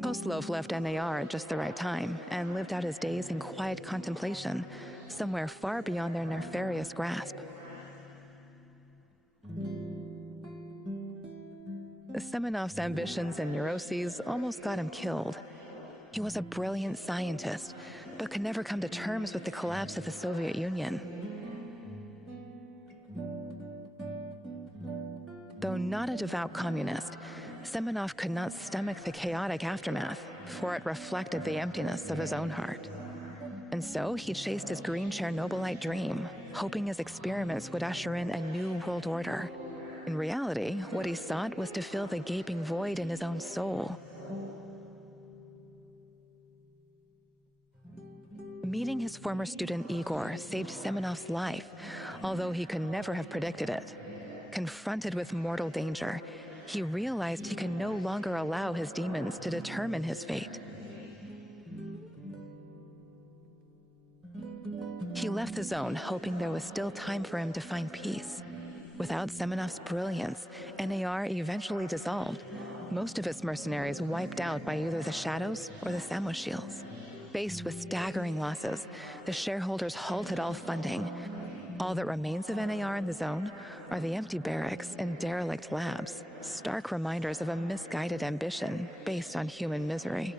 Koslov left NAR at just the right time and lived out his days in quiet contemplation, somewhere far beyond their nefarious grasp. Semenov's ambitions and neuroses almost got him killed. He was a brilliant scientist, but could never come to terms with the collapse of the Soviet Union. Though not a devout communist, Semenov could not stomach the chaotic aftermath, for it reflected the emptiness of his own heart. And so he chased his green Chernobylite dream, hoping his experiments would usher in a new world order. In reality, what he sought was to fill the gaping void in his own soul. Meeting his former student Igor saved Semenov's life, although he could never have predicted it. Confronted with mortal danger, he realized he could no longer allow his demons to determine his fate. He left the zone, hoping there was still time for him to find peace. Without Semenov's brilliance, NAR eventually dissolved, most of its mercenaries wiped out by either the Shadows or the Samoshils. Faced with staggering losses, the shareholders halted all funding. All that remains of NAR in the zone are the empty barracks and derelict labs, stark reminders of a misguided ambition based on human misery.